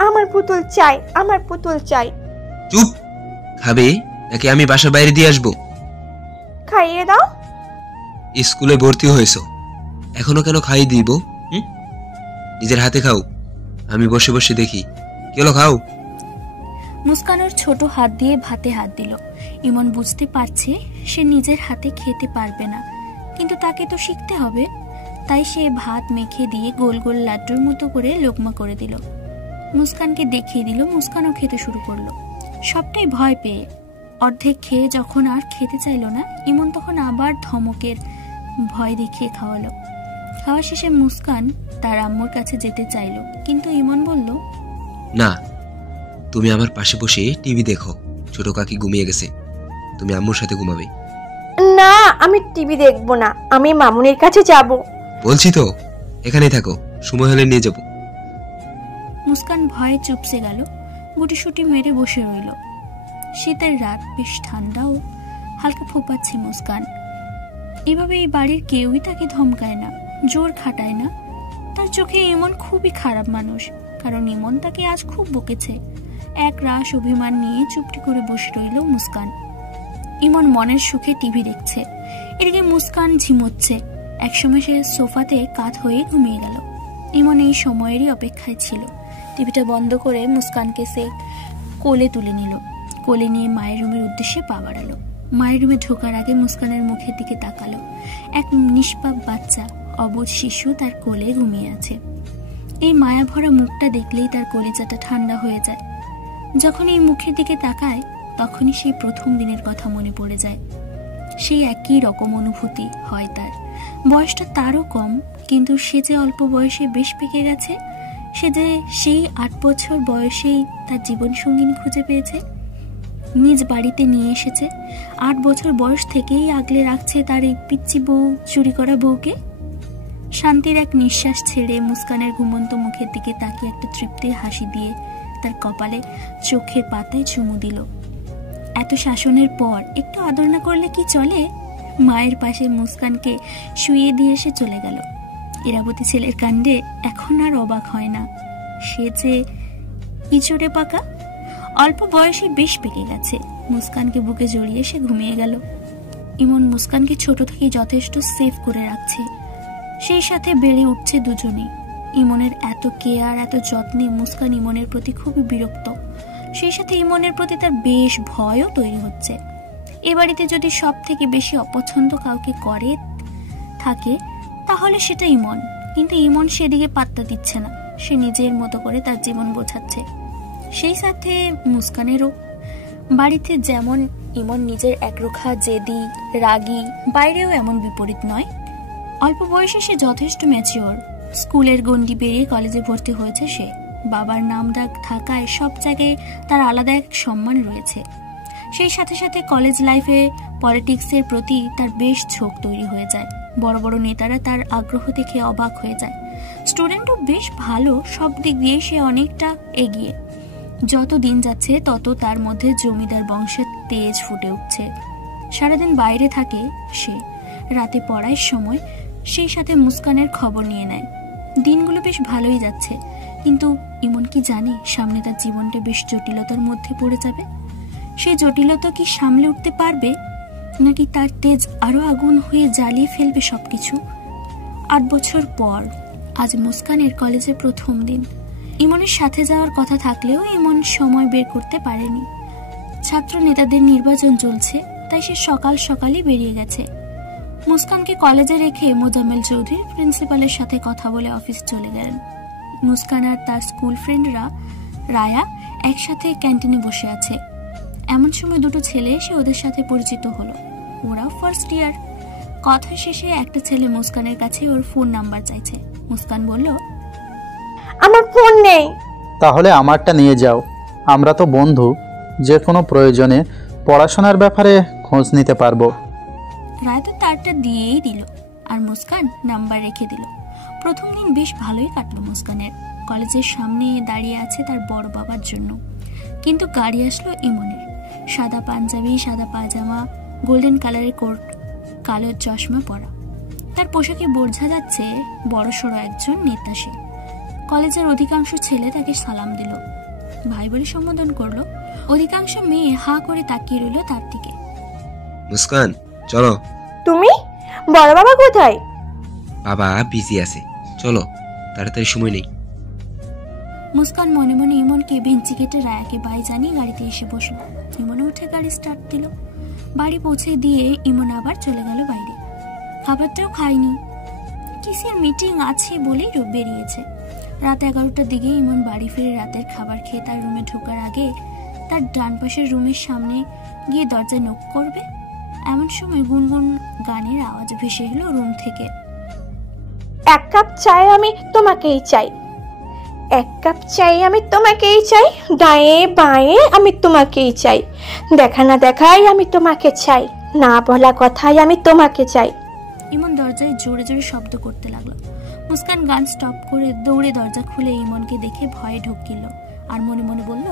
আমার পুতুল চাই, আমার পুতুল চাই। চুপ! খাবে নাকি আমি বাসার বাইরে দিয়ে আসবো? খাইয়ে দাও। স্কুলে ভর্তি হয়েছো, এখনো কেন খাইয়ে দিব? নিজের হাতে খাও, আমি বসে বসে দেখি। কেলো খাও। মুস্কানোর ছোট হাত দিয়ে ভাতে হাত দিল। ইমন বুঝতে পারছে সে নিজের হাতে খেতে পারবে না, কিন্তু তাকে তো শিখতে হবে। তাই সে ভাত মেখে দিয়ে গোল গোল লাড্ডুর মতো করে লোকমা করে দিল। মুস্কানকে দেখিয়ে দিল, মুস্কানও খেতে শুরু করলো, সবটাই ভয় পেয়ে। অর্ধেক খেয়ে যখন আর খেতে চাইল না, ইমন তখন আবার ধমকের ভয় দেখিয়ে খাওয়ালো। খাওয়া শেষে মুস্কান তার আম্মুর কাছে যেতে চাইল, কিন্তু ইমন বলল, না, তুমি আমার পাশে বসে টিভি দেখো। ছোট কাকি ঘুমিয়ে গেছে, তুমি আম্মুর সাথে ঘুমাবে। না, আমি টিভি দেখবো না, আমি মামুনির কাছে যাব। বলছি তো, এখানেই থাকো, সময় হলে নিয়ে যাব। মুস্কান ভয়ে চুপসে গেল, গুটিসুটি মেরে বসে রইল। শীতের রাত, বেশ ঠান্ডাও, হালকা ফোপাচ্ছে মুস্কান। এভাবে এই বাড়ির কেউই তাকে ধমকায় না, জোর খাটায় না। তার চোখে ইমন খুবই খারাপ মানুষ, কারণ ইমন তাকে আজ খুব বকেছে। এক রাশ অভিমান নিয়ে চুপটি করে বসে রইল মুস্কান। ইমন মনের সুখে টিভি দেখছে, এদিকে মুস্কান ঝিমোচ্ছে। একসময় সে সোফাতে কাত হয়ে ঘুমিয়ে গেল। ইমন এই সময়েরই অপেক্ষায় ছিল। টিভিটা বন্ধ করে মুস্কানকে সে কোলে তুলে নিল। কোলে নিয়ে মায়ের রুমের উদ্দেশ্যে পা বাড়ালো। মায়ের রুমে ঢোকার আগে মুস্কানের মুখের দিকে তাকালো। এক নিষ্পাপ বাচ্চা, অবুঝ শিশু তার কোলে ঘুমিয়ে আছে। এই মায়া ভরা মুখটা দেখলেই তার কলিজাটা ঠান্ডা হয়ে যায়। যখন এই মুখের দিকে তাকায়, তখনই সেই প্রথম দিনের কথা মনে পড়ে যায়। সেই একই রকম অনুভূতি হয় তার। বয়সটা তারও কম, কিন্তু সে যে অল্প বয়সে বেশ পেকে গেছে। সে যে সেই 8 বছর বয়সেই তার জীবন সঙ্গিনী খুঁজে পেয়েছে, নিজ বাড়িতে নিয়ে এসেছে। 8 বছর বয়স থেকেই আগলে রাখছে তার এই পিচ্চি বউ, চুরি করা বউকে। শান্তির এক নিঃশ্বাস ছেড়ে মুস্কানের ঘুমন্ত মুখের দিকে তাকিয়ে একটা তৃপ্তির হাসি দিয়ে তার কপালে চোখের পাতায় চুমু দিল। এত শাসনের পর একটু আদর না করলে কি চলে? মায়ের পাশে মুস্কানকে শুইয়ে দিয়ে এসে চলে গেল। ইরাবতী ছেলের কাণ্ডে এখন আর অবাক হয় না। সে যে ইঁচড়ে পাকা, অল্প বয়সে বেশ পেকে গেছে। মুস্কানকে বুকে জড়িয়ে সে ঘুমিয়ে গেল। ইমন মুস্কানকে ছোট থেকে যথেষ্ট সেভ করে রাখছে। সেই সাথে বেড়ে উঠছে দুজনেই। ইমনের এত কেয়ার, এত যত্নে মুস্কান ইমনের প্রতি খুবই বিরক্ত। সেই সাথে ইমনের প্রতি তার বেশ ভয়ও তৈরি হচ্ছে। এ বাড়িতে যদি সব থেকে বেশি অপছন্দ কাউকে করে থাকে, তাহলে সেটা ইমন। কিন্তু ইমন সেদিকে পাত্তা দিচ্ছে না। সে নিজের মতো করে তার জীবন বোঝাচ্ছে। সেই সাথে মুস্কানেরও। বাড়িতে যেমন ইমন নিজের একরোখা, জেদি, রাগী, বাইরেও এমন বিপরীত নয়। অল্প বয়সে সে যথেষ্ট ম্যাচিওর। স্কুলের গণ্ডি পেরিয়ে কলেজে ভর্তি হয়েছে সে। বাবার নামডাক থাকায় সব জায়গায় তার আলাদা এক সম্মান রয়েছে। সেই সাথে সাথে কলেজ লাইফে পলিটিক্সের প্রতি তার বেশ ঝোঁক তৈরি হয়ে যায়। বড় বড় নেতারা তার আগ্রহ দেখে অবাক হয়ে যায়। স্টুডেন্টও বেশ ভালো, সব দিক দিয়ে সে অনেকটা এগিয়ে। যত দিন যাচ্ছে তত তার মধ্যে জমিদার বংশের তেজ ফুটে উঠছে। সারাদিন বাইরে থাকে সে, রাতে পড়ার সময় সেই সাথে মুস্কানের খবর নিয়ে নেয়। দিনগুলো বেশ ভালোই যাচ্ছে, কিন্তু ইমন কি জানে সামনে তার জীবনটা বেশ জটিলতার মধ্যে পড়ে যাবে? সেই জটিলতা কি সামলে উঠতে পারবে, নাকি তার তেজ আরো আগুন হয়ে জ্বালিয়ে ফেলবে সবকিছু? 8 বছর পর আজ মুস্কানের কলেজে প্রথম দিন। ইমনের সাথে যাওয়ার কথা থাকলেও ইমন সময় বের করতে পারেনি। ছাত্র নেতাদের নির্বাচন চলছে, তাই সে সকাল সকালই বেরিয়ে গেছে। মুস্কানকে কলেজে রেখে মোজাম্মেল চৌধুরী প্রিন্সিপালের সাথে কথা বলে অফিস চলে গেলেন। মুস্কান আর তার স্কুল ফ্রেন্ডরা রায়া একসাথে ক্যান্টিনে বসে আছে। এমন সময় দুটো ছেলে এসে ওদের সাথে পরিচিত হলো। ওরা ফার্স্ট ইয়ার। কথা শেষে একটা ছেলে মুস্কানের কাছে ওর ফোন নাম্বার চাইছে। মুস্কান বলল, আমার ফোন নেই। তাহলে আমারটা নিয়ে যাও, আমরা তো বন্ধু, যে কোনো প্রয়োজনে পড়াশোনার ব্যাপারে খোঁজ নিতে পারবো। রায় তো তারটা দিয়েই দিল, আর মুস্কান নাম্বার রেখে দিল। প্রথম দিন বেশ ভালোই কাটলো মুস্কানের। কলেজের সামনে দাঁড়িয়ে আছে তার বড় বাবার জন্য, কিন্তু গাড়ি আসলো ইমনের। সাদা পাঞ্জাবি, সাদা পায়জামা, গোল্ডেন কালারের কোট, কালো চশমা পরা। তার পোশাকে বোঝা যাচ্ছে বড়সড় একজন নেতা সে। কলেজের অধিকাংশ ছেলে তাকে সালাম দিল, ভাই বলে সম্বোধন করলো। অধিকাংশ মেয়ে হা করে তাকিয়ে রইল তার দিকে। মুস্কান, চলো। তুমি? বড় বাবা কোথায়? বাবা বিজি আছে, চলো, তাড়াতাড়ি সময় নেই। মুস্কান মনে মনে ইমনকে বেঞ্চি কেটে রায়াকে বাই জানিয়ে গাড়িতে এসে বসলো। ইমন উঠে গাড়ি স্টার্ট দিল। বাড়ি পৌঁছে দিয়ে ইমন আবার চলে গেল বাইরে। খাবারটাও খায়নি, কিসের মিটিং আছে বলেই বেরিয়েছে। রাত 11টার দিকে ইমন বাড়ি ফিরে রাতের খাবার খেয়ে তার রুমে ঢোকার আগে তার ডান পাশের রুমের সামনে গিয়ে দরজায় নক করবে। এমন সময় গুনগুন গানের আওয়াজ ভেসে এলো রুম থেকে। 1 কাপ চায় আমি তোমাকেই চাই, 1 কাপ চাই আমি তোমাকেই চাই, ডায়ে বাঁয়ে আমি তোমাকেই চাই, দেখা না দেখাই আমি তোমাকে চাই, না বলা কথাই আমি তোমাকে চাই। ইমন দরজায় জোরে জোরে শব্দ করতে লাগলো। মুস্কান গান স্টপ করে দৌড়ে দরজা খুলে ইমনকে দেখে ভয়ে ঢুকিল আর মনে মনে বলল,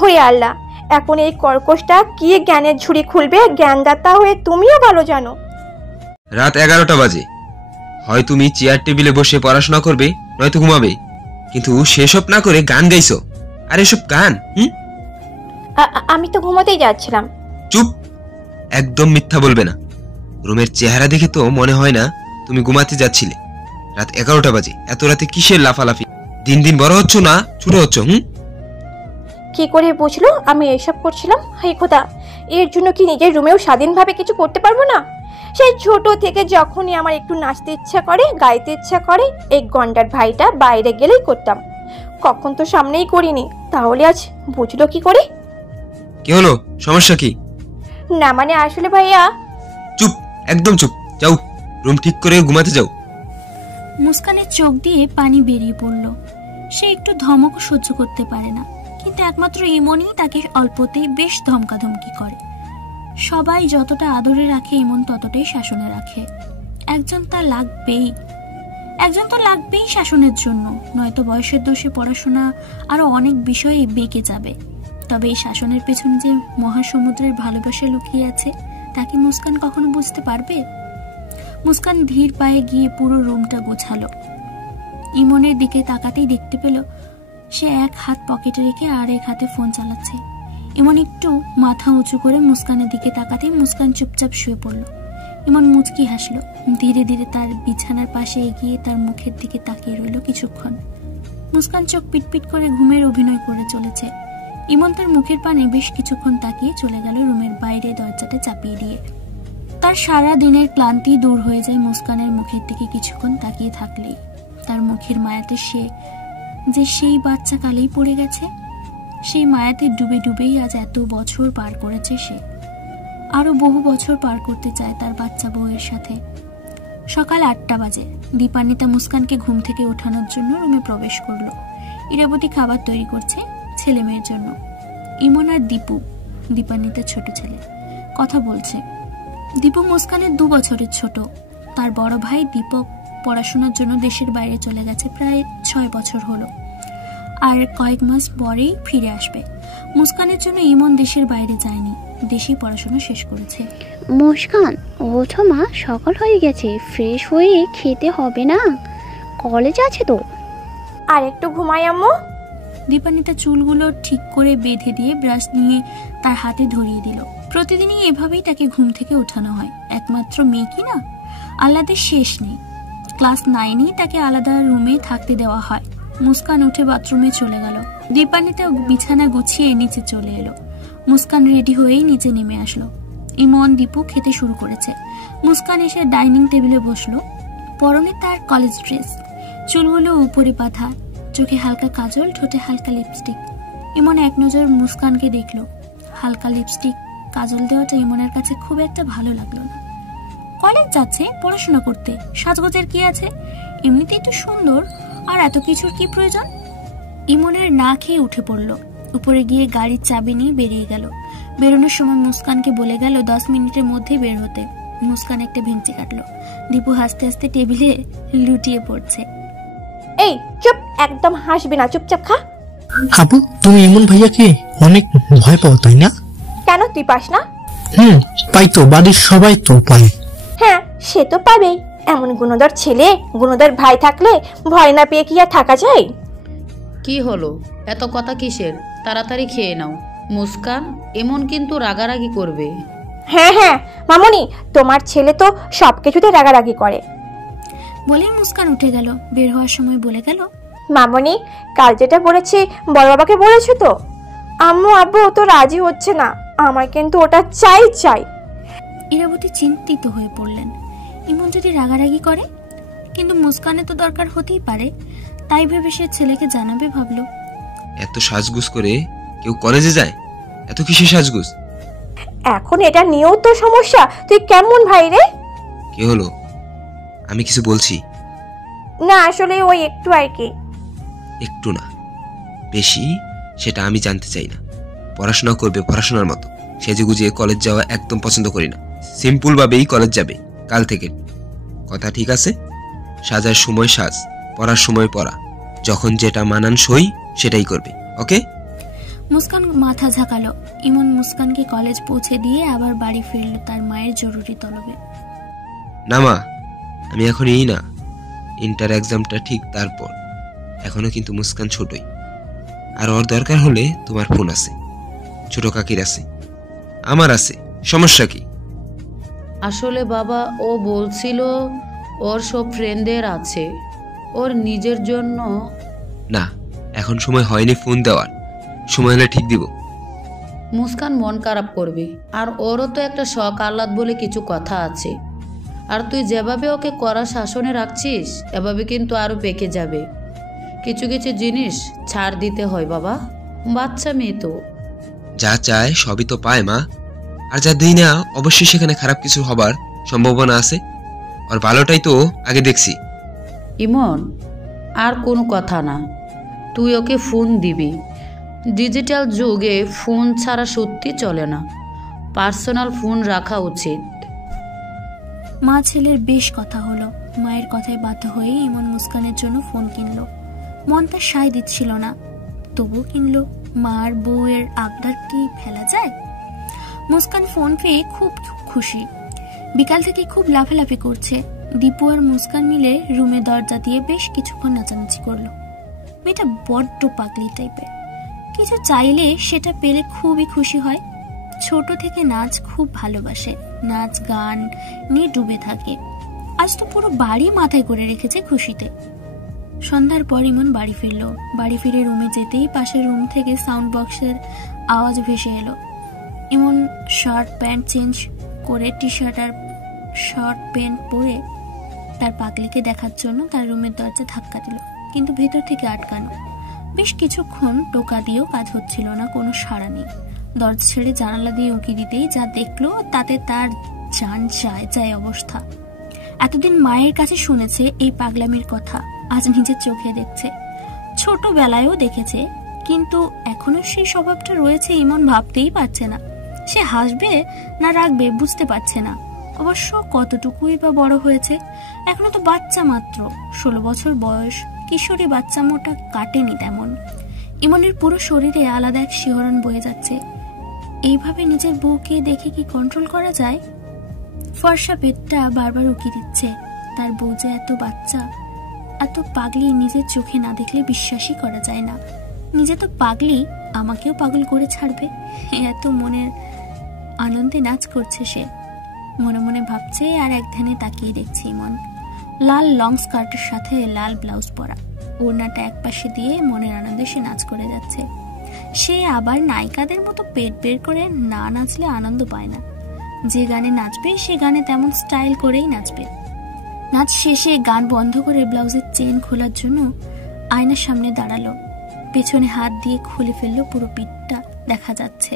ওরে আল্লাহ, এখন এই কর্কশটা কি জ্ঞানের ঝুড়ি খুলবে, জ্ঞানদাতা হয়ে তুমিও ভালো জানো। রাত 11টা বাজে। হয় তুমি চেয়ার টেবিলে বসে পড়াশোনা করবে, নয়তো ঘুমাবে, কিন্তু সেসব না করে গান গাইছো। আর এসব গান আমি তো ঘুমাতেই যাচ্ছিলাম। চুপ, একদম মিথ্যা বলবে না। রুমের চেহারা দেখে তো মনে হয় না তুমি ঘুমাতে যাচ্ছিলে। রাত 11টা বাজে, এত রাতে কিসের লাফালাফি? দিন দিন বড় হচ্ছ না ছোট হচ্ছ? কি করে বুঝলো আমি এসব করছিলাম? হাই খোদা, এর জন্য কি নিজের রুমেও স্বাধীনভাবে কিছু করতে পারবো না? সেই ছোট থেকে যখনই আমার একটু নাচতে ইচ্ছা করে, গাইতে ইচ্ছা করে, এই গন্ডার ভাইটা বাইরে গেলেই করতাম। কখন তো সামনেই করিনি, তাহলে আজ বুঝলো কি করে? কি হলো, সমস্যা কি? না মানে আসলে ভাইয়া। চুপ, একদম চুপ। যাও, রুম ঠিক করে ঘুমাতে যাও। মুস্কানের চোখ দিয়ে পানি বেরিয়ে পড়ল। সে একটু ধমকও সহ্য করতে পারে না, কিন্তু একমাত্র ইমনই তাকে অল্পতেই বেশ ধমকাধমকি করে। সবাই যতটা আদরে রাখে ইমন ততটাই শাসনে রাখে। একজন তো লাগবেই শাসনের জন্য, নয়তো বয়সের দোষে পড়াশোনা আরো অনেক বিষয়ে বেঁকে যাবে। তবে এই শাসনের পেছনে যে মহাসমুদ্রের ভালোবাসা লুকিয়ে আছে তা কি মুস্কান কখনো বুঝতে পারবে? মুস্কান ধীর পায়ে গিয়ে পুরো রুমটা গোছালো। ইমনের দিকে তাকাতেই দেখতে পেল সে এক হাত পকেটে রেখে আর এক হাতে ফোন চালাচ্ছে। ইমন একটু মাথা উঁচু করে মুস্কানের দিকে তাকাতেই মুস্কান চুপচাপ শুয়ে পড়ল। ইমন মুচকি হাসলো। ধীরে ধীরে তার বিছানার পাশে এগিয়ে তার মুখের দিকে তাকিয়ে রইল কিছুক্ষণ। মুস্কান চোখ পিটপিট করে ঘুমের অভিনয় করে চলেছে। ইমন তার মুখের পানে বেশ কিছুক্ষণ তাকিয়ে চলে গেল রুমের বাইরে দরজাটা চাপিয়ে দিয়ে। তার সারা দিনের ক্লান্তি দূর হয়ে যায় মুস্কানের মুখের দিকে কিছুক্ষণ তাকিয়ে থাকলেই। তার মুখের মায়াতে সে যে সেই বাচ্চা কালেই পড়ে গেছে, সেই মায়াতে ডুবে ডুবেই আজ এত বছর পার করেছে সে। আরো বহু বছর পার করতে চায় তার বাচ্চা বউয়ের সাথে। সকাল 8টা বাজে। দীপান্বিতা মুস্কানকে ঘুম থেকে ওঠানোর জন্য রুমে প্রবেশ করলো। ইরাবতী খাবার তৈরি করছে ছেলে মেয়ের জন্য। ইমন আর দীপু, দীপান্বিতার ছোট ছেলে, কথা বলছে। দীপু মুস্কানের 2 বছরের ছোট। তার বড় ভাই দীপক পড়াশোনার জন্য দেশের বাইরে চলে গেছে, প্রায় 6 বছর হলো, আর কয়েক মাস পরেই ফিরে আসবে। মুস্কানের জন্য ইমন দেশের বাইরে যায়নি, দেশেই পড়াশোনা শেষ করেছে। মুস্কান, ওঠো মা, সকাল হয়ে গেছে, ফ্রেশ হয়ে খেতে হবে না? কলেজ আছে তো। আর একটু ঘুমাই আম্মু। দীপান্বিতা চুলগুলো ঠিক করে বেঁধে দিয়ে ব্রাশ নিয়ে তার হাতে ধরিয়ে দিল। প্রতিদিনই এভাবেই তাকে ঘুম থেকে ওঠানো হয়। একমাত্র মেয়ে কি না, আল্লাদের শেষ নেই। ক্লাস 9এই তাকে আলাদা রুমে থাকতে দেওয়া হয়। মুস্কান উঠে বাথরুমে চলে গেল। দীপান্বিতা বিছানা গুছিয়ে নিচে চলে এলো। মুস্কান রেডি হয়েই নিচে নেমে আসলো। ইমন দীপু খেতে শুরু করেছে। মুস্কান এসে ডাইনিং টেবিলে বসলো। পরনে তার কলেজ ড্রেস, চুলগুলো উপরে বাঁধা, চোখে হালকা কাজল, ঠোঁটে হালকা লিপস্টিক। ইমন এক নজর মুস্কানকে দেখলো। হালকা লিপস্টিক, কাজল দেওয়াটা ইমনের কাছে খুব একটা ভালো লাগলো না। কলেজ যাচ্ছে পড়াশোনা করতে, সাজগোজের কি আছে? এমনিতেই তো সুন্দর, আর এত কিছুর কি প্রয়োজন? ইমনের না খেয়ে উঠে পড়লো। উপরে গিয়ে গাড়ির চাবি নিয়ে বেরিয়ে গেল। বেরোনোর সময় মুস্কানকে বলে গেল 10 মিনিটের মধ্যেই বের হতে। মুস্কান একটা ভেঙচি কাটলো। দীপু হাসতে হাসতে টেবিলে লুটিয়ে পড়ছে। এই চুপ, একদম হাসবি না, চুপচাপ খা। আপু, তুমি ইমন ভাইয়াকে অনেক ভয় পাও তাই না? কেন, তুই পাস না? পাই তো, বাড়ির সবাই তো পায়। হ্যাঁ, সে তো পাবেই। এমন গুণধর ছেলে, গুণধর ভাই থাকলে ভয় না পেয়ে কি আর থাকা যায়? কি হলো, এত কথা কিসের? তাড়াতাড়ি খেয়ে নাও। মুস্কান, এমন কিন্তু রাগারাগি করবে। হ্যাঁ হ্যাঁ মামুনি, তোমার ছেলে তো সবকিছুতে রাগারাগি করে। বলেই মুস্কান উঠে গেল। বের হওয়ার সময় বলে গেল, মামুনি, কাল যেটা বলেছি বড় বাবাকে বলেছো তো? আম্মু আব্বু তো রাজি হচ্ছে না, আমার কিন্তু ওটা চাই চাই। ইরাবতী চিন্তিত হয়ে পড়লেন। ইমন যদি রাগারাগি করে, কিন্তু মুস্কানে তো দরকার হতেই পারে, তাই ভেবে সে ছেলেকে জানাবে ভাবলো। এত সাজগুজ করে কেউ কলেজে যায়? এত কিসের সাজগুজ? এখন এটা নিয়েও তো সমস্যা। তুই কেমন ভাই রে? কি হলো? আমি কিছু বলছি না, আসলে ওই একটু আর কি। একটু না, বেশি, সেটা আমি জানতে চাই না। পড়াশোনা করবে পড়াশোনার মতো, সেজেগুজে কলেজ যাওয়া একদম পছন্দ করি না। সিম্পল ভাবেই কলেজ যাবে কাল থেকে, কথা ঠিক আছে? সাজার সময় সাজ, পড়ার সময় পড়া, যখন যেটা মানানসই সেটাই করবে, ওকে? মুস্কান মাথা ঝাঁকালো। ইমন মুস্কানকে কলেজ পৌঁছে দিয়ে আবার বাড়ি ফিরল তার মায়ের জরুরি তলবে। না মা, আমি এখন না, ইন্টার এক্সামটা ঠিক তারপর। এখনো কিন্তু মুস্কান ছোটই, আর ওর দরকার হলে তোমার ফোন আছে, ছোট কাকির আছে, আমার আছে, সমস্যা কি? আসলে বাবা, ও বলছিল ওর সব ফ্রেন্ডদের আছে, ওর নিজের জন্য না। এখন সময় হয়নি ফোন দেওয়ার, সময় হলে ঠিক দিব। মুস্কান মন খারাপ করবে, আর ওরও তো একটা শখ আহ্লাদ বলে কিছু কথা আছে। আর তুই যেভাবে ওকে কড়া শাসনে রাখছিস, এভাবে কিন্তু আরো পেকে যাবে। কিছু কিছু জিনিস ছাড় দিতে হয় বাবা, বাচ্চা মেয়ে তো। যা চায় সবই তো পায় মা, আর যা দিই না অবশ্যই সেখানে খারাপ কিছু হবার সম্ভাবনা আছে। আর ভালোটাই তো আগে দেখছি। ইমন, আর কোনো কথা না, তুই ওকে ফোন দিবি। ডিজিটাল যুগে ফোন ছাড়া সত্যি চলে না, পার্সোনাল ফোন রাখা উচিত। মা ছেলের বেশ কথা হলো। মায়ের কথায় বাধ্য হয়ে ইমন মুস্কানের জন্য ফোন কিনলো। মন তার সায় দিচ্ছিল না, তবু কিনলো। মার বউয়ের আবদার কি ফেলা যায়? মুস্কান ফোন পেয়ে খুব খুশি। বিকাল থেকে খুব লাফালাফি করছে। দীপু আর মুস্কান মিলে রুমে দরজা দিয়ে বেশ কিছুক্ষণ নাচানাচি করলো। মেয়েটা বড্ড পাগলি টাইপের, কিছু চাইলে সেটা পেলে খুবই খুশি হয়। ছোট থেকে নাচ খুব ভালোবাসে, নাচ গান নিয়ে ডুবে থাকে। আজ তো পুরো বাড়ি মাথায় করে রেখেছে খুশিতে। সন্ধ্যার পর ইমন বাড়ি ফিরল। বাড়ি ফিরে রুমে যেতেই পাশের রুম থেকে সাউন্ড বক্সের আওয়াজ ভেসে এলো। ইমন শার্ট প্যান্ট চেঞ্জ করে টি শার্ট আর শর্ট প্যান্ট পরে তার পাগলিকে দেখার জন্য তার রুমের দরজা ধাক্কা দিল, কিন্তু ভেতর থেকে আটকানো। বেশ কিছুক্ষণ টোকা দিয়েও কাজ হচ্ছিল না, কোনো সাড়া নেই। দরজা ছেড়ে জানালা দিয়ে উঁকি দিতেই যা দেখলো তাতে তার জান যায় যায় অবস্থা। এতদিন মায়ের কাছে শুনেছে এই পাগলামির কথা, আজ নিজের চোখে দেখছে। ছোটবেলায়ও দেখেছে, কিন্তু এখনো সেই স্বভাবটা রয়েছে ইমন ভাবতেই পারছে না। সে হাসবে না রাখবে বুঝতে পারছে না। অবশ্য কতটুকুই বা বড় হয়েছে, এখনো তো বাচ্চা মাত্র, 16 বছর বয়স। কিশোরী বাচ্চা মোটা কাটেনি তেমন। ইমনের পুরো শরীরে আলাদা এক শিহরণ বয়ে যাচ্ছে। এইভাবে নিজের বউকে দেখে কি কন্ট্রোল করা যায়? ফর্সা পেটটা বারবার উকি দিচ্ছে। তার বউ যে এত বাচ্চা, এত পাগলি, নিজের চোখে না দেখলে বিশ্বাসই করা যায় না। নিজে তো পাগলি, আমাকেও পাগল করে ছাড়বে। এত মনের আনন্দে নাচ করছে সে, মনে মনে ভাবছে আর এক ধ্যানে তাকিয়ে দেখছে ইমন। লাল লং স্কার্টের সাথে লাল ব্লাউজ পরা, ওড়নাটা এক পাশে দিয়ে মনের আনন্দে সে নাচ করে যাচ্ছে। সে আবার নায়িকাদের মতো পেট বের করে না নাচলে আনন্দ পায় না। যে গানে নাচবে সে গানে তেমন স্টাইল করেই নাচবে। নাচ শেষে গান বন্ধ করে ব্লাউজের চেন খোলার জন্য আয়নার সামনে দাঁড়ালো। পেছনে হাত দিয়ে খুলে ফেললো, পুরো পিঠটা দেখা যাচ্ছে।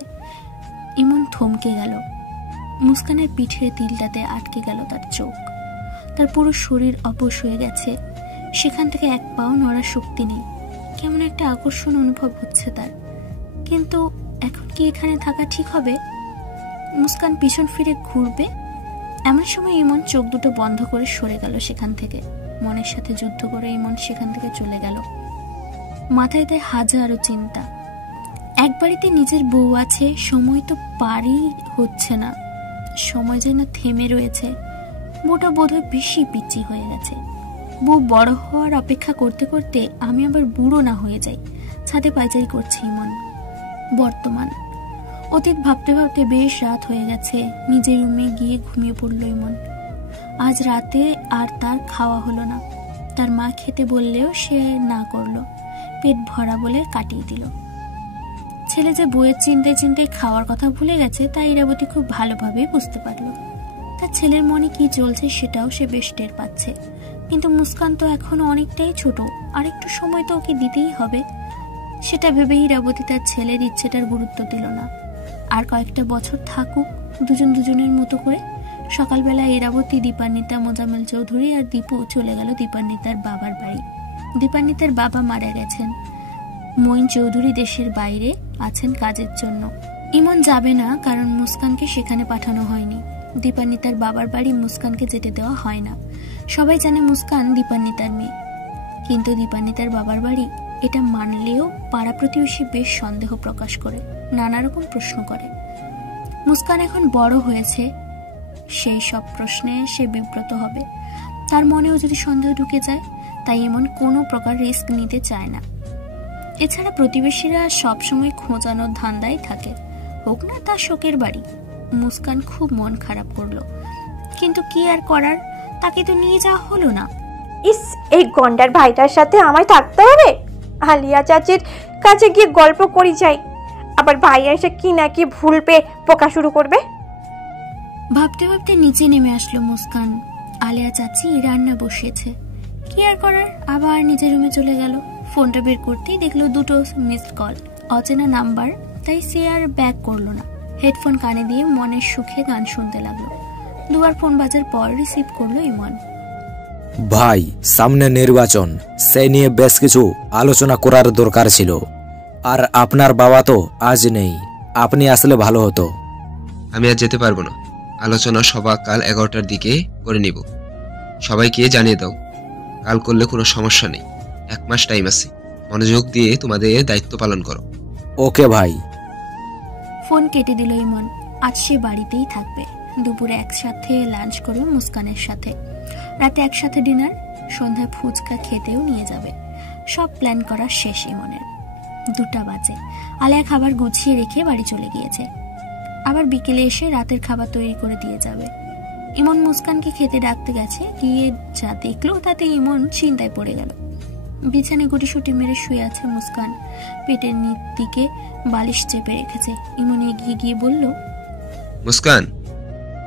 ইমন থমকে গেল। মুস্কানের পিঠের তিলটাতে আটকে গেল তার চোখ। তার পুরো শরীর অবশ হয়ে গেছে, সেখান থেকে এক পাও নড়ার শক্তি নেই। কেমন একটা আকর্ষণ অনুভব হচ্ছে তার, কিন্তু এখন কি এখানে থাকা ঠিক হবে? মুস্কান পিছন ফিরে ঘুরবে, এমন সময় ইমন চোখ দুটো বন্ধ করে সরে গেল সেখান থেকে। মনের সাথে যুদ্ধ করে ইমন সেখান থেকে চলে গেল। মাথায় দেয় হাজারো চিন্তা। এক বাড়িতে নিজের বউ আছে, সময় তো পারই হচ্ছে না, সময় যেন থেমে রয়েছে। বউটা বোধহয় বেশি পিচ্ছি হয়ে গেছে। বউ বড় হওয়ার অপেক্ষা করতে করতে আমি আবার বুড়ো না হয়ে যাই, ছাদে পায়চারি করছে ইমন। বর্তমান অতীত ভাবতে ভাবতে বেশ রাত হয়ে গেছে। নিজের রুমে গিয়ে ঘুমিয়ে পড়ল ইমন। আজ রাতে আর তার খাওয়া হলো না। তার মা খেতে বললেও সে না করলো, পেট ভরা বলে কাটিয়ে দিল। ছেলে যে বউয়ের চিন্তায় চিন্তায় খাওয়ার কথা ভুলে গেছে তা ইরাবতী খুব ভালোভাবে বুঝতে পারলো। তার ছেলের মনে কি চলছে সেটাও সে বেশ টের পাচ্ছে। কিন্তু মুস্কান তো এখনো অনেকটাই ছোট, আর একটু সময় তো ওকে দিতেই হবে। সেটা ভেবে ইরাবতী তার ছেলের ইচ্ছেটার গুরুত্ব দিল না। আর কয়েকটা বছর থাকুক দুজন দুজনের মতো করে। সকালবেলা ইরাবতী, দীপান্বিতা, মোজাম্মেল চৌধুরী আর দীপু চলে গেল দীপান্বিতার বাবার বাড়ি। দীপান্বিতার বাবা মারা গেছেন। মঈন চৌধুরী দেশের বাইরে আছেন কাজের জন্য। ইমন যাবে না, কারণ মুস্কানকে সেখানে পাঠানো হয়নি। দীপান্বিতার বাবার বাড়ি মুস্কানকে যেতে দেওয়া হয় না। সবাই জানে মুস্কান দীপান্বিতার মেয়ে, কিন্তু দীপান্বিতার বাবার বাড়ি এটা মানলেও পাড়া প্রতিবেশী বেশ সন্দেহ প্রকাশ করে, নানা রকম প্রশ্ন করে। মুস্কান এখন বড় হয়েছে, সেই সব প্রশ্নে সে বিব্রত হবে। তার মনেও যদি সন্দেহ ঢুকে যায়, তাই এমন কোনো প্রকার রিস্ক নিতে চায় না। এছাড়া প্রতিবেশীরা সবসময় খোঁজানোর ধান্দায় থাকে, হোক না তার শোকের বাড়ি। মুস্কান খুব মন খারাপ করলো, কিন্তু কি আর করার, তাকে তো নিয়ে যাওয়া হলো না। ইস, এই গন্ডার ভাইটার সাথে আমায় থাকতে হবে। আলিয়া চাচির কাছে গিয়ে গল্প করি যাই, আবার ভাই এসে কি না কি ভুল পেয়ে পোকা শুরু করবে। ভাবতে ভাবতে নিচে নেমে আসলো মুস্কান। আলিয়া চাচি রান্না বসিয়েছে, কি আর করার, আবার নিজের রুমে চলে গেল। ফোনটা বের করতেই দেখলো 2টো মিসড কল, অচেনা নাম্বার, তাই সে আর ব্যাক করলো না। হেডফোন কানে দিয়ে মনের সুখে গান শুনতে লাগলো। দুবার ফোন বাজার পর রিসিভ করলো ইমন। ভাই, সামনে নির্বাচন, সে নিয়ে বেশ কিছু আলোচনা করার দরকার ছিল। আর আপনার বাবা তো আজ নেই, আপনি আসলে ভালো হতো। আমি আজ যেতে পারবো না। আলোচনা সভা কাল 11টার দিকে করে নিব। সবাইকে জানিয়ে দাও, কাল করলে কোনো সমস্যা নেই। 1 মাস টাইম আছে, মনোযোগ দিয়ে তোমাদের দায়িত্ব পালন করো। ওকে ভাই। ফোন কেটে দিল ইমন। আজ সে বাড়িতেই থাকবে। দুপুরে একসাথে লাঞ্চ করবে মুস্কানের সাথে, রাতে একসাথে ডিনার, সন্ধ্যায় ফুচকা খেতেও নিয়ে যাবে। সব প্ল্যান করা শেষ ইমনের। 2টা বাজে। আলিয়া খাবার গুছিয়ে রেখে বাড়ি চলে গিয়েছে। আবার বিকেলে এসে রাতের খাবার তৈরি করে দিয়ে যাবে। ইমন মুস্কানকে খেতে ডাকতে গেছে, গিয়ে যা দেখলো তাতে ইমন চিন্তায় পড়ে গেল। বিছানায় গুটিসুটি মেরে শুয়ে আছে মুস্কান, পেটের নিচ দিকে বালিশ চেপে রেখেছে। ইমন এগিয়ে গিয়ে বলল, মুস্কান,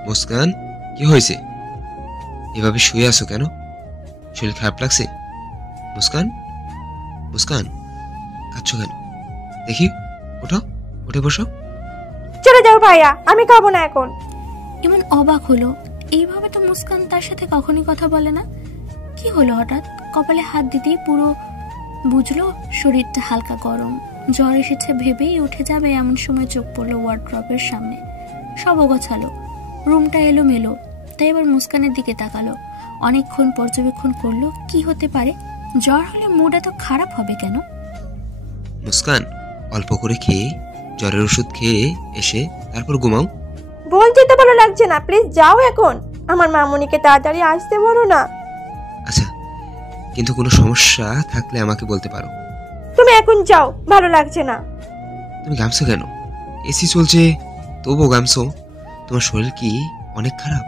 মুস্কান, কি হয়েছে? এভাবে শুয়ে আছো কেন? শরীর খারাপ লাগছে? মুস্কান, মুস্কান, কাঁদছো কেন? দেখি, ওঠো, উঠে বসো। চলে যাও ভাইয়া, আমি খাবো না এখন। ইমন অবাক হলো, এইভাবে তো মুস্কান তার সাথে কখনই কথা বলে না। কি হলো হঠাৎ? কপালে হাত দিতেই পুরো বুঝলো শরীরটা হালকা গরম, জ্বর এসেছে ভেবেই উঠে যাবে এমন সময় চোখ পড়লো ওয়ার্ড্রপের সামনে। সব অগোছালো, রুমটা এলোমেলো। তাই এবার মুস্কানের দিকে তাকালো, অনেকক্ষণ পর্যবেক্ষণ করলো। কি হতে পারে? জ্বর হলে মুড এত খারাপ হবে কেন? মুস্কান, অল্প করে খেয়ে জ্বরের ওষুধ খেয়ে এসে তারপর ঘুমাও। বলতে তো ভালো লাগছে না, প্লিজ যাও এখন। আমার মামুনিকে তাড়াতাড়ি আসতে বলো না। আচ্ছা, কিন্তু কোনো সমস্যা থাকলে আমাকে বলতে পারো। তুমি এখন যাও, ভালো লাগছে না। তুমি ঘামছো কেন? এসি চলছে, তবুও ঘামছো? তোমার শরীর কি অনেক খারাপ?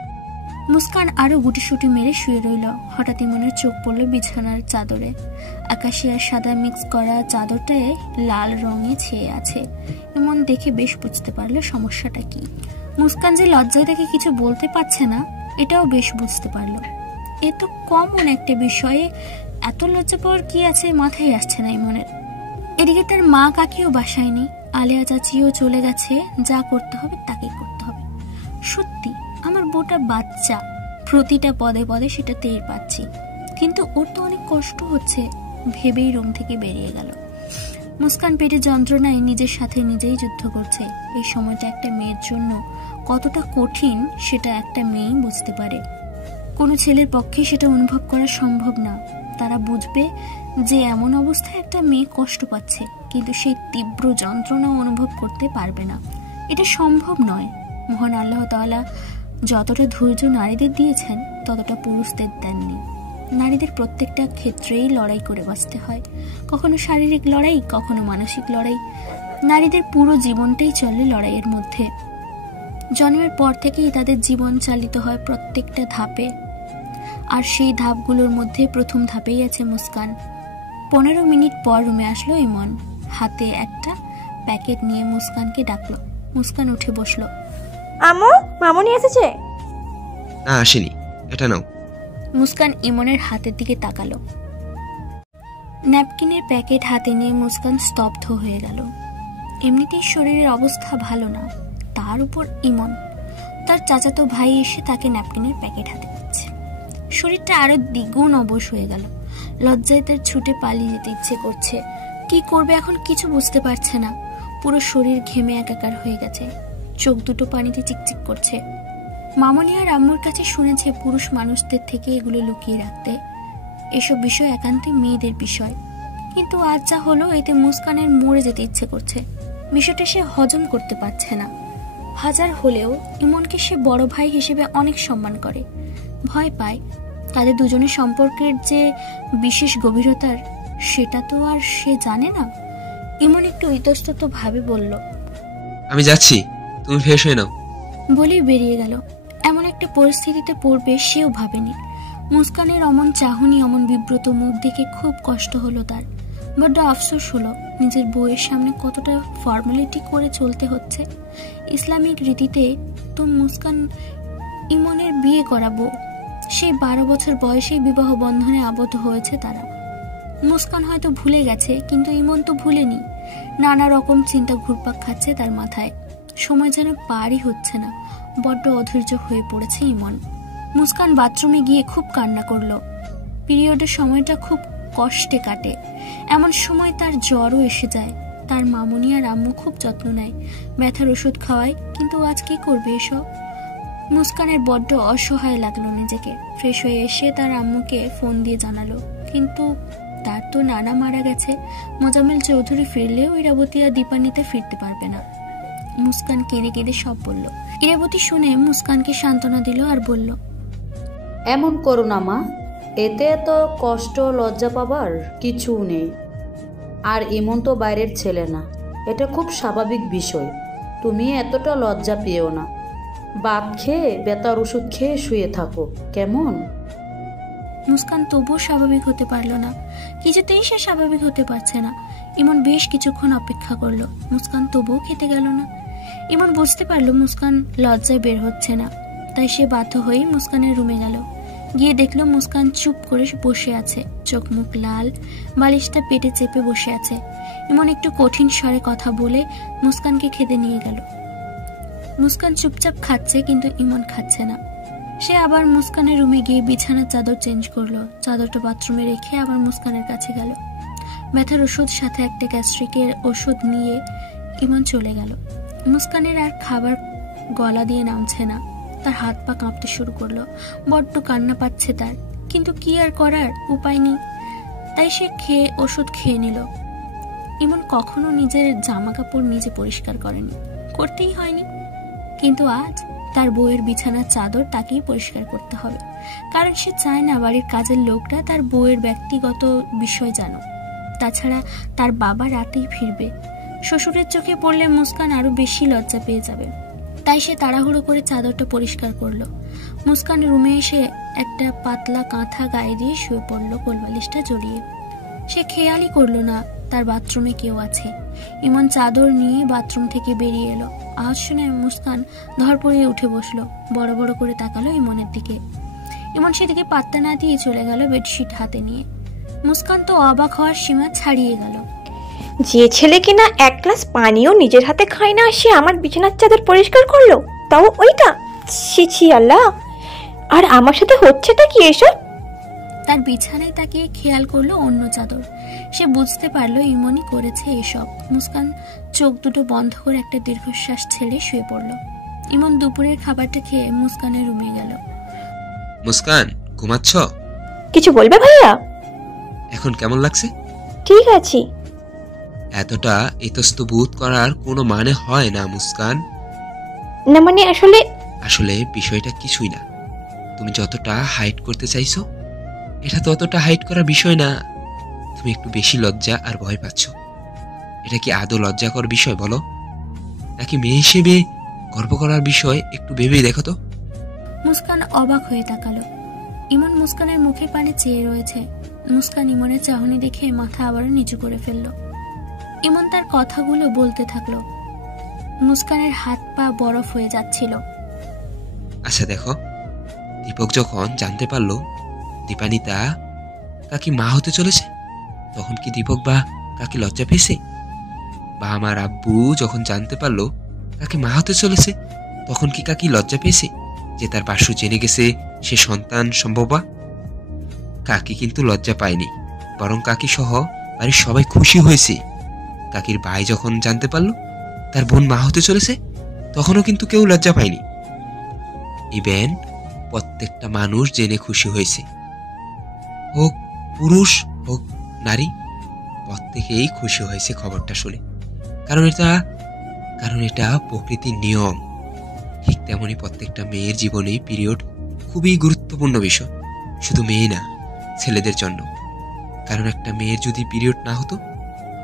মুস্কান আরো গুটিসুটি মেরে শুয়ে রইল। হঠাৎ ইমনের চোখ পড়লো বিছানার চাদরে। আকাশি আর সাদা মিক্স করা চাদরটায় লাল রঙে ছেয়ে আছে। ইমন দেখে বেশ বুঝতে পারলো সমস্যাটা কি। মুস্কান যে লজ্জায় তাকে কিছু বলতে পারছে না, এটাও বেশ বুঝতে পারলো। এ তো কমন একটা বিষয়ে এত লজ্জা পাওয়ার কি আছে, মাথায় আসছে না ইমনের। এদিকে তার মা কাকিও বাসায় নেই, আলিয়া চাচিও চলে গেছে। যা করতে হবে তাকেই করতে হবে। সত্যি আমার বউটা বাচ্চা, প্রতিটা পদে পদে সেটা টের পাচ্ছি, কিন্তু ওর তো অনেক কষ্ট হচ্ছে ভেবেই রুম থেকে বেরিয়ে গেল। মুস্কান পেটে যন্ত্রণায় নিজের সাথে নিজেই যুদ্ধ করছে। এই সময়টা একটা মেয়ের জন্য কতটা কঠিন সেটা একটা মেয়েই বুঝতে পারে। কোনো ছেলের পক্ষে সেটা অনুভব করা সম্ভব না। তারা বুঝবে যে এমন অবস্থায় একটা মেয়ে কষ্ট পাচ্ছে, কিন্তু সেই তীব্র যন্ত্রণা অনুভব করতে পারবে না। এটা সম্ভব নয়। মহান আল্লাহ তাআলা যতটা ধৈর্য নারীদের দিয়েছেন, ততটা পুরুষদের দেননি। নারীদের প্রত্যেকটা ক্ষেত্রেই লড়াই করে বাঁচতে হয়, কখনো শারীরিক লড়াই, কখনো মানসিক লড়াই। নারীদের পুরো জীবনটাই চলে লড়াইয়ের মধ্যে। জন্মের পর থেকেই তাদের জীবন চালিত হয় প্রত্যেকটা ধাপে, আর সেই ধাপগুলোর মধ্যে প্রথম ধাপেই আছে মুস্কান। 15 মিনিট পর রুমে আসলো ইমন, হাতে একটা প্যাকেট নিয়ে মুস্কানকে ডাকলো। মুস্কান উঠে বসলো। আম্মু, মামুনি এসেছে? না, আসেনি, এটা নাও। মুস্কান ইমনের হাতের দিকে তাকালো। ন্যাপকিনের প্যাকেট হাতে নিয়ে মুস্কান স্তব্ধ হয়ে গেল। এমনিতেই শরীরের অবস্থা ভালো না, তার উপর ইমন, তার চাচাতো ভাই এসে তাকে ন্যাপকিনের প্যাকেট হাতে দিচ্ছে। শরীরটা আরো দ্বিগুণ অবশ হয়ে গেল। লজ্জায় তার ছুটে পালিয়ে যেতে ইচ্ছে করছে। কি করবে এখন কিছু বুঝতে পারছে না। পুরো শরীর ঘেমে একাকার হয়ে গেছে, চোখ দুটো পানিতে চিকচিক করছে। মামনি আর আম্মুর কাছে শুনেছে পুরুষ মানুষদের থেকে এগুলো লুকিয়ে রাখতে, এসব বিষয় একান্তই মেয়েদের বিষয়। কিন্তু আজ যা হলো এতে মুস্কানের মরে যেতে ইচ্ছে করছে। বিষয়টা সে হজম করতে পারছে না। হাজার হলেও ইমনকে সে বড় ভাই হিসেবে অনেক সম্মান করে, ভয় পায়। তাদের দুজনের সম্পর্কের যে বিশেষ গভীরতার সেটা তো আর সে জানে না। ইমন একটু ইতস্তত ভাবে বলল, আমি যাচ্ছি, তুমি ফ্রেশ হয়ে নাও। বলেই বেরিয়ে গেল। এমন একটা পরিস্থিতিতে পড়বে সেও ভাবেনি। মুস্কানের অমন চাহনি, অমন বিব্রত মুখ দেখে খুব কষ্ট হলো তার। বড্ড আফসোস হলো নিজের বউয়ের সামনে কতটা ফর্মালিটি করে চলতে হচ্ছে। ইসলামিক রীতিতে তো মুস্কান ইমনের বিয়ে করাবো, সেই 12 বছর বয়সেই বিবাহ বন্ধনে আবদ্ধ হয়েছে তারা। মুস্কান হয়তো ভুলে গেছে, কিন্তু ইমন তো ভুলেনি। নানা রকম চিন্তা ঘুরপাক খাচ্ছে তার মাথায়, সময় যেন পারই হচ্ছে না। বড্ড অধৈর্য হয়ে পড়েছে ইমন। মুস্কান বাথরুমে গিয়ে খুব কান্না করলো। পিরিয়ডের সময়টা খুব কষ্টে কাটে, এমন সময় তার জ্বরও এসে যায়। তার মামুনি আর আম্মু খুব যত্ন নেয়, ব্যথার ওষুধ খাওয়ায়, কিন্তু আজ কি করবে এসব? মুস্কানের বড্ড অসহায় লাগলো নিজেকে। ফ্রেশ হয়ে এসে তার আম্মুকে ফোন দিয়ে জানালো, কিন্তু তার তো নানা মারা গেছে। মোজাম্মেল চৌধুরী ফিরলেও ইরাবতী আর দীপানিতে ফিরতে পারবে না। মুস্কান কেঁদে কেঁদে সব বলল। ইরাবতী শুনে মুস্কানকে সান্ত্বনা দিল আর বলল, এমন করো না মা, এতে এত কষ্ট লজ্জা পাবার কিছু নেই। আর ইমন তো বাইরের ছেলে না, এটা খুব স্বাভাবিক বিষয়। তুমি এতটা লজ্জা পেও না। ভাত খেয়ে ব্যথার ওষুধ খেয়ে শুয়ে থাকো, কেমন? মুস্কান তবুও স্বাভাবিক হতে পারলো না। কিছুতেই সে স্বাভাবিক হতে পারছে না। ইমন বেশ কিছুক্ষণ অপেক্ষা করলো, মুস্কান তবুও খেতে গেল না। ইমন বুঝতে পারলো মুস্কান লজ্জায় বের হচ্ছে না, তাই সে বাধ্য হয়েই মুস্কানের রুমে গেল। গিয়ে দেখলো মুস্কান চুপ করে বসে আছে, চোখ মুখ লাল, বালিশটা পেটে চেপে বসে আছে। ইমন একটু কঠিন স্বরে কথা বলে মুস্কানকে খেতে নিয়ে গেল। মুস্কান চুপচাপ খাচ্ছে, কিন্তু ইমন খাচ্ছে না। সে আবার মুস্কানের রুমে গিয়ে বিছানার চাদর চেঞ্জ করলো। চাদরটা বাথরুমে রেখে আবার মুস্কানের কাছে গেল। ব্যথার ওষুধ সাথে একটা গ্যাস্ট্রিকের ওষুধ নিয়ে ইমন চলে গেল। মুস্কানের আর খাবার গলা দিয়ে নামছে না, তার হাত পা কাঁপতে শুরু করলো। বড্ড কান্না পাচ্ছে তার, কিন্তু কি আর করার, উপায় নেই। তাই সে ওষুধ খেয়ে নিল। ইমন কখনো নিজের জামা কাপড় নিজে পরিষ্কার করেনি, করতেই হয়নি। কিন্তু আজ তার বউয়ের বিছানার চাদর তাকেই পরিষ্কার করতে হবে, কারণ সে চায় না বাড়ির কাজের লোকটা তার বউয়ের ব্যক্তিগত বিষয় জানো। তাছাড়া তার বাবা রাতেই ফিরবে, শ্বশুরের চোখে পড়লে মুস্কান আরো বেশি লজ্জা পেয়ে যাবে। তাই সে তাড়াহুড়ো করে চাদরটা পরিষ্কার করলো। মুস্কান রুমে এসে একটা পাতলা কাঁথা গায়ে দিয়ে শুয়ে পড়লো, কোলবালিশটা জড়িয়ে। সে খেয়ালই করলো না তার বাথরুমে কেউ আছে। ইমন চাদর নিয়ে বাথরুম থেকে বেরিয়ে এলো। আওয়াজ শুনে মুস্কান ধরপড়িয়ে উঠে বসলো, বড় বড় করে তাকালো ইমনের দিকে। ইমন সেদিকে পাত্তা না দিয়ে চলে গেল বেডশিট হাতে নিয়ে। মুস্কান তো অবাক হওয়ার সীমা ছাড়িয়ে গেল। যে ছেলে কিনা এক গ্লাস পানিও নিজের হাতে খায় না, সে আমার বিছানার চাদর পরিষ্কার করলো, তাও ওইটা! ছি ছি আল্লাহ! আর আমার সাথে হচ্ছেটা কি এসব? তার বিছানায় তাকিয়ে খেয়াল করলো অন্য চাদর। সে বুঝতে পারলো ইমনই করেছে এসব। মুস্কান চোখ দুটো বন্ধ করে একটা দীর্ঘশ্বাস ছেড়ে শুয়ে পড়লো। ইমন দুপুরের খাবারটা খেয়ে মুস্কানের রুমে গেল। মুস্কান, ঘুমাচ্ছ? কিছু বলবে ভাইয়া? এখন কেমন লাগছে? ঠিক আছি। এতটা ইতস্তবোধ করার কোনো মানে হয় না মুস্কান। না মানে আসলে বিষয়টা কিছুই না। তুমি যতটা হাইড করতে চাইছো এটা ততটা হাইড করার বিষয় না। তুমি একটু বেশি লজ্জা আর ভয় পাচ্ছ। এটা কি আদৌ লজ্জাকর বিষয় বলো, নাকি মেয়ে হিসেবে গর্ব করার বিষয়? একটু ভেবে দেখো তো। মুস্কান অবাক হয়ে তাকালো। ইমন মুস্কানের মুখের পানে চেয়ে রয়েছে। মুস্কান ইমনের চাহনি দেখে মাথা আবারও নিচু করে ফেললো। ইমন তার কথাগুলো বলতে থাকলো। মুস্কানের হাত পা বরফ হয়ে যাচ্ছিল। আচ্ছা দেখো, দীপক যখন জানতে পারলো দীপানিতা কাকি মা হতে চলেছে, তখন কি দীপক বা কাকি লজ্জা পেয়েছে? বা আমার আব্বু যখন জানতে পারলো কাকি মা হতে চলেছে, তখন কি কাকি লজ্জা পেয়েছে যে তার পার্শ্ব জেনে গেছে সে সন্তান সম্ভবা? কাকি কিন্তু লজ্জা পায়নি, বরং কাকি সহ বাড়ির সবাই খুশি হয়েছে। কাকির ভাই যখন জানতে পারলো তার বোন মা হতে চলেছে, তখনও কিন্তু কেউ লজ্জা পায়নি। ইভেন প্রত্যেকটা মানুষ জেনে খুশি হয়েছে, হোক পুরুষ হোক নারী, প্রত্যেকেই খুশি হয়েছে খবরটা শুনে। কারণ এটা প্রকৃতির নিয়ম। ঠিক তেমনই প্রত্যেকটা মেয়ের জীবনেই পিরিয়ড খুবই গুরুত্বপূর্ণ বিষয়, শুধু মেয়ে না, ছেলেদের জন্য। কারণ একটা মেয়ের যদি পিরিয়ড না হতো,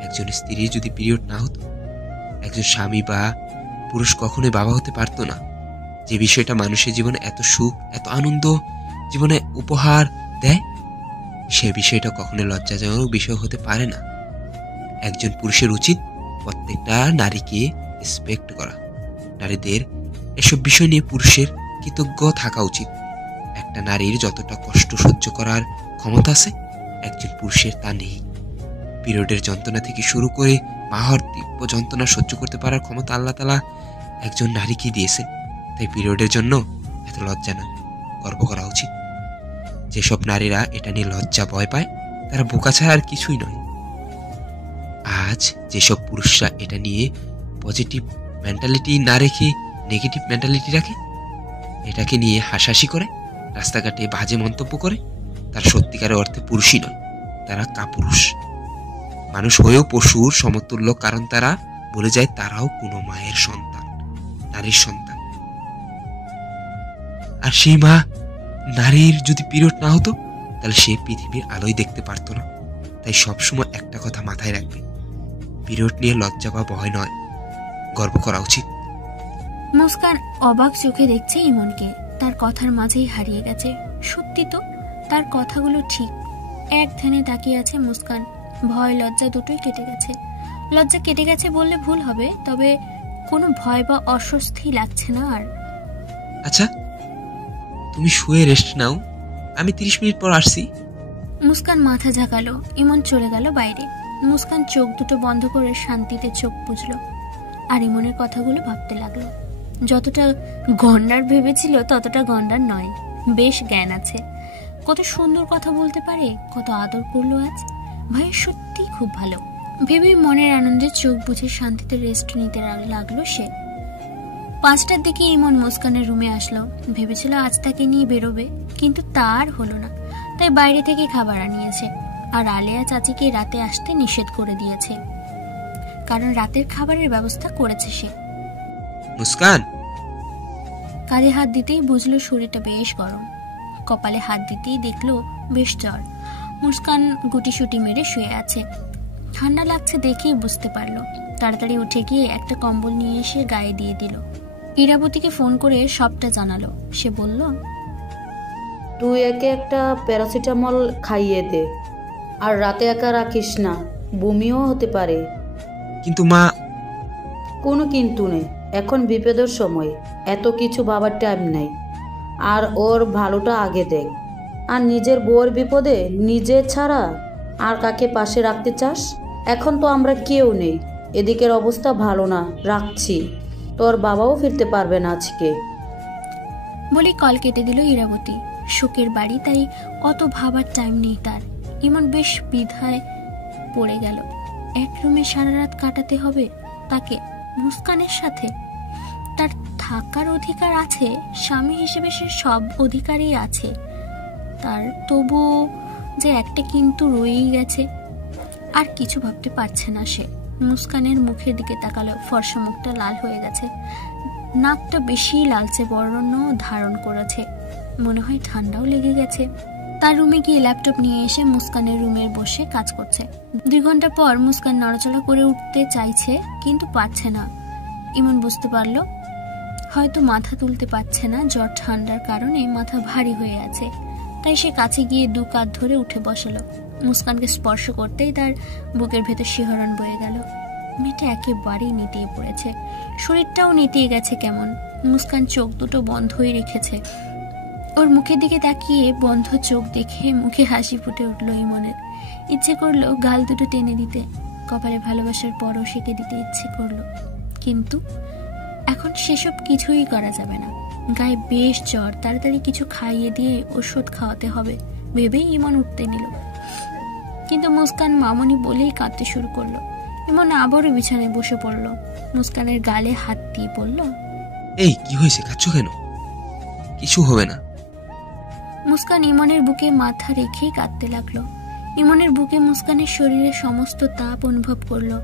একজন স্ত্রীর যদি পিরিয়ড না হতো, একজন স্বামী বা পুরুষ কখনোই বাবা হতে পারতো না। যে বিষয়টা মানুষের জীবনে এত সুখ, এত আনন্দ জীবনে উপহার দেয়, সে বিষয়টা কখনো লজ্জাজনক বিষয় হতে পারে না। একজন পুরুষের উচিত প্রত্যেকটা নারীকে রেসপেক্ট করা। নারীদের এসব বিষয় নিয়ে পুরুষের কৃতজ্ঞ থাকা উচিত। একটা নারীর যতটা কষ্ট সহ্য করার ক্ষমতা আছে, একজন পুরুষের তা নেই। পিরিয়ডের যন্ত্রণা থেকে শুরু করে মা হওয়ার তীব্র যন্ত্রণা সহ্য করতে পারার ক্ষমতা আল্লাহ তাআলা একজন নারীকে দিয়েছেন। তাই পিরিয়ডের জন্য এত লজ্জা নয়, গর্ব করা উচিত। যেসব নারীরা এটা নিয়ে লজ্জা ভয় পায়, তারা বোকা ছাড়া আর কিছুই নয়। আজ যেসব পুরুষরা এটা নিয়ে পজিটিভ মেন্টালিটি না রেখে নেগেটিভ মেন্টালিটি রাখে, এটাকে নিয়ে হাসাহাসি করে, রাস্তাঘাটে বাজে মন্তব্য করে, তারা সত্যিকারের অর্থে পুরুষই নয়, তারা কাপুরুষ। মানুষ হয়েও পশুর সমতুল্য, কারণ তারা বলে যায় তারাও কোনো মায়ের সন্তান, নারীর সন্তান। আর সেই মা নারীর যদি পিরিয়ড না হতো, তাহলে সে পৃথিবীর আলোয় দেখতে পারতো না। তাই সবসময় একটা কথা মাথায় রাখবে, পিরিয়ড নিয়ে লজ্জা বা ভয় নয়, গর্ব করা উচিত। মুস্কান অবাক চোখে দেখছে ইমনকে, তার কথার মাঝেই হারিয়ে গেছে। সত্যি তো, তার কথাগুলো ঠিক। এক ধ্যানে তাকিয়ে আছে মুস্কান। ভয় লজ্জা দুটোই কেটে গেছে। লজ্জা কেটে গেছে বললে ভুল হবে, তবে কোনো ভয় বা অস্বস্তি লাগছে না আর। আচ্ছা, তুমি শুয়ে রেস্ট নাও, আমি 30 মিনিট পর আসছি। মুস্কান মাথা ঝাঁকালো। ইমন চলে গেল বাইরে। মুস্কান চোখ দুটো বন্ধ করে শান্তিতে চোখ বুঝলো আর ইমনের কথাগুলো ভাবতে লাগলো। যতটা গন্ডার ভেবেছিল ততটা গন্ডার নয়, বেশ জ্ঞান আছে, কত সুন্দর কথা বলতে পারে, কত আদর করলো আজ। ভাই সত্যি খুব ভালো ভেবে মনের আনন্দে চোখ বুঝে শান্তিতে রেস্ট নিতে লাগলো সে। 5টার দিকে ইমন মুস্কানের রুমে আসলো। ভেবেছিল আজ তাকে নিয়ে বেরোবে, কিন্তু তার হলো না। তাই বাইরে থেকে খাবার আনিয়েছে। আর আলেয়া চাচিকে রাতে আসতে নিষেধ করে দিয়েছে, কারণ রাতের খাবারের ব্যবস্থা করেছে সে। মুস্কান কাঁধে হাত দিতেই বুঝলো শরীরটা বেশ গরম। কপালে হাত দিতেই দেখলো বেশ জ্বর। মুস্কান গুটিসুটি মেরে শুয়ে আছে। ঠান্ডা লাগছে দেখেই বুঝতে পারলো। তাড়াতাড়ি উঠে গিয়ে একটা কম্বল নিয়ে এসে গায়ে দিয়ে দিল। ইরাবতীকে ফোন করে সবটা জানালো। সে বলল, তুই একে একটা প্যারাসিটামল খাইয়ে দে, আর রাতে একা রাখিস না, বমিও হতে পারে। কিন্তু মা। কোনো কিন্তু নেই, এখন বিপদের সময়, এত কিছু ভাবার টাইম নেই। আর ওর ভালোটা আগে দেখ। আর নিজের বউয়ের বিপদে নিজে ছাড়া আর কাকে পাশে রাখতে চাস? এখন তো আমরা কেউ নেই, এদিকের অবস্থা ভালো না, রাখছি। তোর বাবাও ফিরতে পারবে না আজকে। বলে কল কেটে দিল ইরাবতী। শোকের বাড়ি, তাই অত ভাবার টাইম নেই তার। ইমন বেশ বিধায় পড়ে গেল। এক রুমে সারা রাত কাটাতে হবে তাকে মুস্কানের সাথে। তার থাকার অধিকার আছে, স্বামী হিসেবে সে সব অধিকারই আছে তার, তবু যে একটা কিন্তু রয়েই গেছে। আর কিছু ভাবতে পারছে না সে। মুস্কানের মুখের দিকে তাকালো। ফর্সা মুখটা লাল হয়ে গেছে, নাকটা বেশি লালচে বর্ণ ধারণ করেছে, মনে হয় ঠান্ডাও লেগে গেছে। তার রুমে গিয়ে ল্যাপটপ নিয়ে এসে মুস্কানের রুমে বসে কাজ করছে। 2 ঘন্টা পর মুস্কান নড়াচড়া করে উঠতে চাইছে, কিন্তু পারছে না। ইমন বুঝতে পারলো হয়তো মাথা তুলতে পারছে না, জ্বর ঠান্ডার কারণে মাথা ভারী হয়ে আছে। তাই সে কাছে গিয়ে 2 কাঁধ ধরে উঠে বসালো। মুস্কানকে স্পর্শ করতেই তার বুকের ভেতর শিহরণ বয়ে গেল। মেয়েটা একেবারেই নিতিয়ে পড়েছে, শরীরটাও নিতিয়ে গেছে কেমন। মুস্কান চোখ দুটো বন্ধই রেখেছে। ওর মুখের দিকে তাকিয়ে বন্ধ চোখ দেখে মুখে হাসি ফুটে উঠলো ইমনের। ইচ্ছে করলো গাল দুটো টেনে দিতে, কপালে ভালোবাসার পরও সেকে দিতে ইচ্ছে করলো, কিন্তু এখন সেসব কিছুই করা যাবে না। গায়ে বেশ জ্বর, তাড়াতাড়ি কিছু খাইয়ে দিয়ে ওষুধ খাওয়াতে হবে ভেবেই ইমন উঠতে নিল। কিন্তু মুস্কান মামনি বলেই কাঁদতে শুরু করলো। ইমন আবারও বিছানায় বসে পড়লো। মুস্কানের গালে হাত দিয়ে বলল, এই কি হয়েছে, কাচ্ছ কেন? কিছু হবে না। মুস্কান ইমনের বুকে মাথা রেখেই কাঁদতে লাগলো। ইমনের বুকে মুস্কানের শরীরে সমস্ত তাপ অনুভব করলো,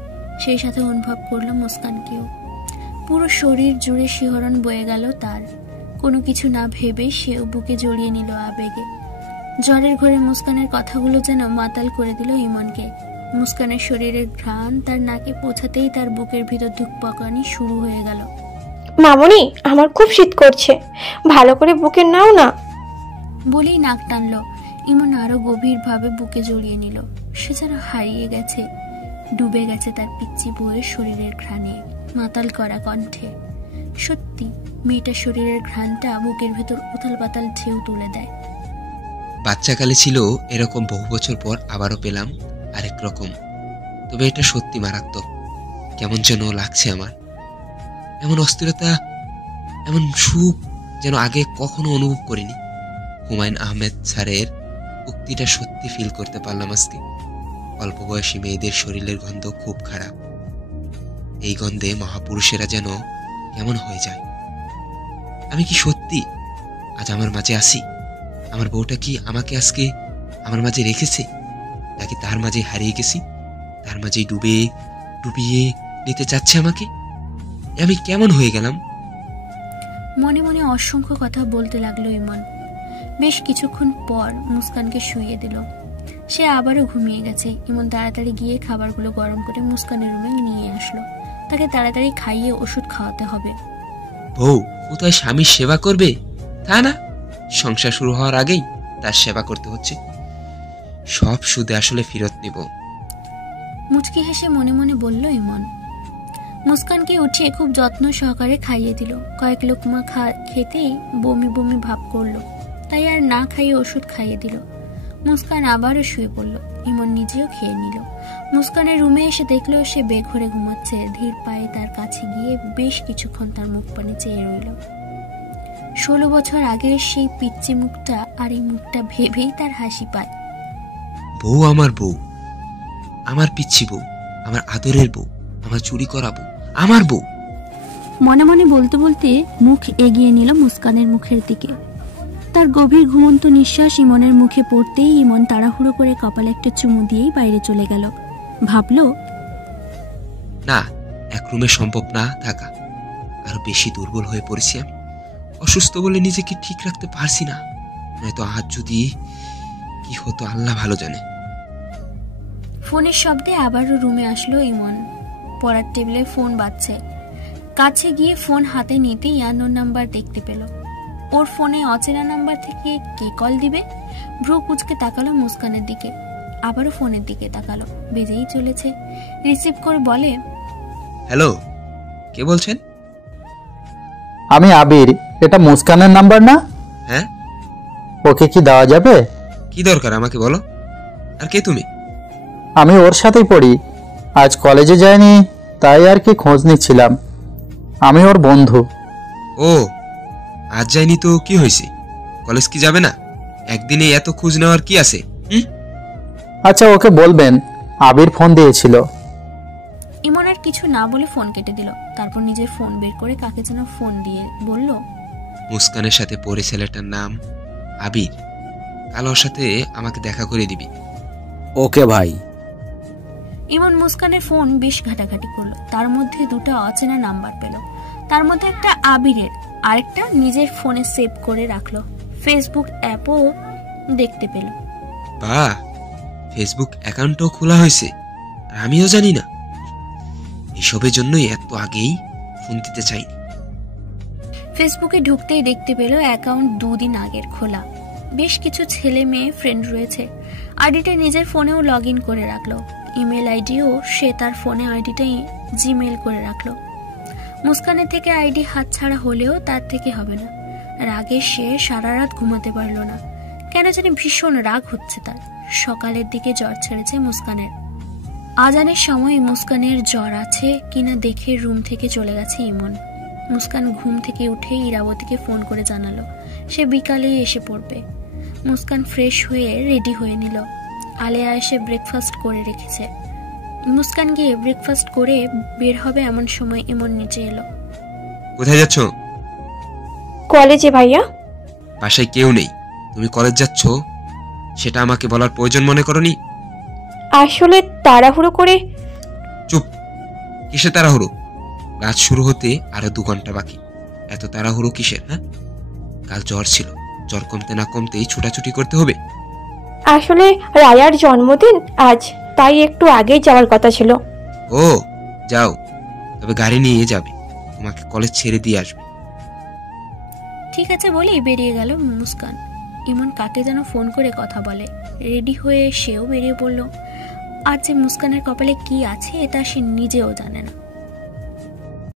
সেই সাথে অনুভব করলো মুস্কানকেও। পুরো শরীর জুড়ে শিহরণ বয়ে গেল তার। কোনো কিছু না ভেবে সেও বুকে জড়িয়ে নিল আবেগে। জ্বরের ঘরে মুস্কানের কথাগুলো যেন মাতাল করে দিল ইমনকে। মুস্কানের শরীরের ঘ্রাণ তার নাকে পৌঁছাতেই তার বুকের ভিতর ধুকপাকানি শুরু হয়ে গেল। মামুনি, আমার খুব শীত করছে, ভালো করে বুকে নাও না। বলেই নাক টানলো। ইমন আরো গভীরভাবে বুকে জড়িয়ে নিল। সে যেন হারিয়ে গেছে, ডুবে গেছে তার পিচ্চি বউয়ের শরীরের ঘ্রাণে, মাতাল করা কণ্ঠে। সত্যি মেয়েটার শরীরের ঘ্রাণটা বুকের ভেতর উথাল পাতাল ঢেউ তুলে দেয়। বাচ্চাকালে ছিল এরকম, বহু বছর পর আবারও পেলাম আরেক রকম। তবে এটা সত্যি মারাত্মক। কেমন যেন লাগছে আমার, এমন অস্থিরতা, এমন সুখ যেন আগে কখনো অনুভব করিনি। হুমায়ুন আহমেদ স্যারের উক্তিটা সত্যি ফিল করতে পারলাম আজকে। অল্প বয়সী মেয়েদের শরীরের গন্ধ খুব খারাপ। এই গন্ধে মহাপুরুষেরা যেন কেমন হয়ে যায়। আমি কি সত্যি আজ আমার মাঝে আসি? আমার বউটা কি আমাকে আজকে আমার মাঝে রেখেছে, নাকি তার মাঝে হারিয়ে গেছি, তার মাঝে ডুবিয়ে নিতে চাচ্ছে আমাকে? আমি কেমন হয়ে গেলাম? মনে মনে অসংখ্য কথা বলতে লাগলো ইমন। বেশ কিছুক্ষণ পর মুস্কানকে শুইয়ে দিল। সে আবারও ঘুমিয়ে গেছে। ইমন তাড়াতাড়ি গিয়ে খাবারগুলো গরম করে মুস্কানের রুমে নিয়ে আসলো। তাকে তাড়াতাড়ি খাইয়ে ওষুধ খাওয়াতে হবে। বউ কোথায় স্বামীর সেবা করবে তা না, সংসার শুরু হওয়ার আগেই তার সেবা করতে হচ্ছে। সব সুদে আসলে ফেরত নেব। মুচকি হেসে মনে মনে বলল ইমন। মুস্কানকে উঠিয়ে খুব যত্ন সহকারে খাইয়ে দিল। কয়েক লোকমা খেতেই বমি বমি ভাব করলো, তাই আর না খাইয়ে ওষুধ খাইয়ে দিল। মুস্কান আবারও শুয়ে পড়ল। ইমন নিজেও খেয়ে নিল। মুস্কানের রুমে এসে দেখলো সে বেঘরে ঘুমাচ্ছে। ধীর পায়ে তার কাছে গিয়ে বেশ কিছুক্ষণ তার মুখ পানে চেয়ে রইল। 16 বছর আগের সেই পিচ্চি মুখটা আর এই মুখটা ভেবেই তার হাসি পায়। বউ, আমার বউ, আমার পিচ্ছি বউ, আমার আদরের বউ, আমার চুরি করা বউ, আমার বউ। মনে মনে বলতে বলতে মুখ এগিয়ে নিল মুস্কানের মুখের দিকে। তার গভীর ঘুমন্ত নিঃশ্বাস ইমনের মুখে পড়তেই ইমন তাড়াহুড়ো করে কপালে একটা চুমু দিয়েই বাইরে চলে গেল। ভাবল, না, এক রুমে সম্ভব না থাকা। আরো বেশি দুর্বল হয়ে পড়েছি আমি। অসুস্থ বলে নিজেকে ঠিক রাখতে পারছি না, নয়তো আজ যদি কি হতো আল্লাহ ভালো জানে। ফোনের শব্দে আবারও রুমে আসলো ইমন। পড়ার টেবিলে ফোন বাজছে। কাছে গিয়ে ফোন হাতে নিতেই আননোন নাম্বার দেখতে পেল। ওর ফোনে অচেনা নাম্বার থেকে কে কল দিবে? ভ্রু কুঁচকে তাকালো মুস্কানের দিকে, আবারও ফোনের দিকে তাকালো। বেজেই চলেছে। রিসিভ করে বলে, হ্যালো, কে বলছেন? আমি আবির। এটা মুস্কানের নাম্বার না? হ্যাঁ। ওকে কি দেওয়া যাবে? কি দরকার আমাকে বলো। আর কে তুমি? আমি ওর সাথেই পড়ি। আজ কলেজে যাইনি, তাই আর কি খোঁজ নিচ্ছিলাম। আমি ওর বন্ধু। ও, আজ যাইনি তো কি হয়েছে? কলেজ কি যাবে না? একদিনে এত খোঁজ নেওয়ার কি আছে? আচ্ছা, ওকে বলবেন আবির ফোন দিয়েছিল। ইমন আর কিছু না বলে ফোন কেটে দিল। তারপর নিজের ফোন বের করে কাকে যেন ফোন দিয়ে বলল, মুস্কানের সাথে পড়ে ছেলেটার নাম আবির। কাল ওর সাথে আমাকে দেখা করে দিবি। ওকে ভাই। ইমন মুস্কানের ফোন বেশ ঘাটাঘাটি করলো। তার মধ্যে দুটো অচেনা নাম্বার পেল। তার মধ্যে একটা আবিরের, আরেকটা নিজের ফোনে সেভ করে রাখলো। ফেসবুক অ্যাপও দেখতে পেল। বাহ, ফেসবুক অ্যাকাউন্টও খোলা হয়েছে, আর আমিও জানি না। এসবের জন্যই এত আগেই ফোন দিতে চাইনি। ফেসবুকে ঢুকতেই দেখতে পেল অ্যাকাউন্ট 2 দিন আগের খোলা। বেশ কিছু ছেলে মেয়ে ফ্রেন্ড রয়েছে। আইডিটা নিজের ফোনেও লগ ইন করে রাখলো। ইমেল আইডিও সে তার ফোনে আইডিটাই জিমেল করে রাখলো। মুস্কানের থেকে আইডি হাতছাড়া হলেও তার থেকে হবে না। রাগে সে সারা রাত ঘুমাতে পারল না। কেন জানি ভীষণ রাগ হচ্ছে তার। সকালের দিকে জ্বর ছেড়েছে মুস্কানের। আজানের সময় মুস্কানের জ্বর আছে কিনা দেখে রুম থেকে চলে গেছে ইমন। মুস্কান ঘুম থেকে উঠে ইরাবতীকে ফোন করে জানালো সে বিকালেই এসে পড়বে। মুস্কান ফ্রেশ হয়ে রেডি হয়ে নিল। আলেয়া এসে ব্রেকফাস্ট করে রেখেছে। মুস্কান গিয়ে ব্রেকফাস্ট করে বের হবে এমন সময় ইমন নিচে এলো। কোথায় যাচ্ছ? কলেজে ভাইয়া। বাসায় কেউ নেই, তুমি কলেজ যাচ্ছ সেটা আমাকে বলার প্রয়োজন মনে করনি? আসলে তাড়াহুড়ো করে। চুপ, কিসে তাড়াহুড়ো? রাত শুরু হতে আরো 2 ঘন্টা বাকি, এত তাড়াহুড়ো কিসের? হ্যাঁ, কাল জ্বর ছিল, জ্বর কমতে না কমতেই ছুটাছুটি করতে হবে? আসলে রায়ার জন্মদিন আজ, তাই একটু আগেই যাওয়ার কথা ছিল। ও যাও, তবে গাড়ি নিয়ে যাবে, তোমাকে কলেজ ছেড়ে দিয়ে আসবে। ঠিক আছে বলেই বেরিয়ে গেল মুস্কান। ইমন কাকে যেন ফোন করে কথা বলে, রেডি হয়ে সেও বেরিয়ে পড়ল। আজ যে মুস্কানের কপালে কি আছে এটা সে নিজেও জানে না।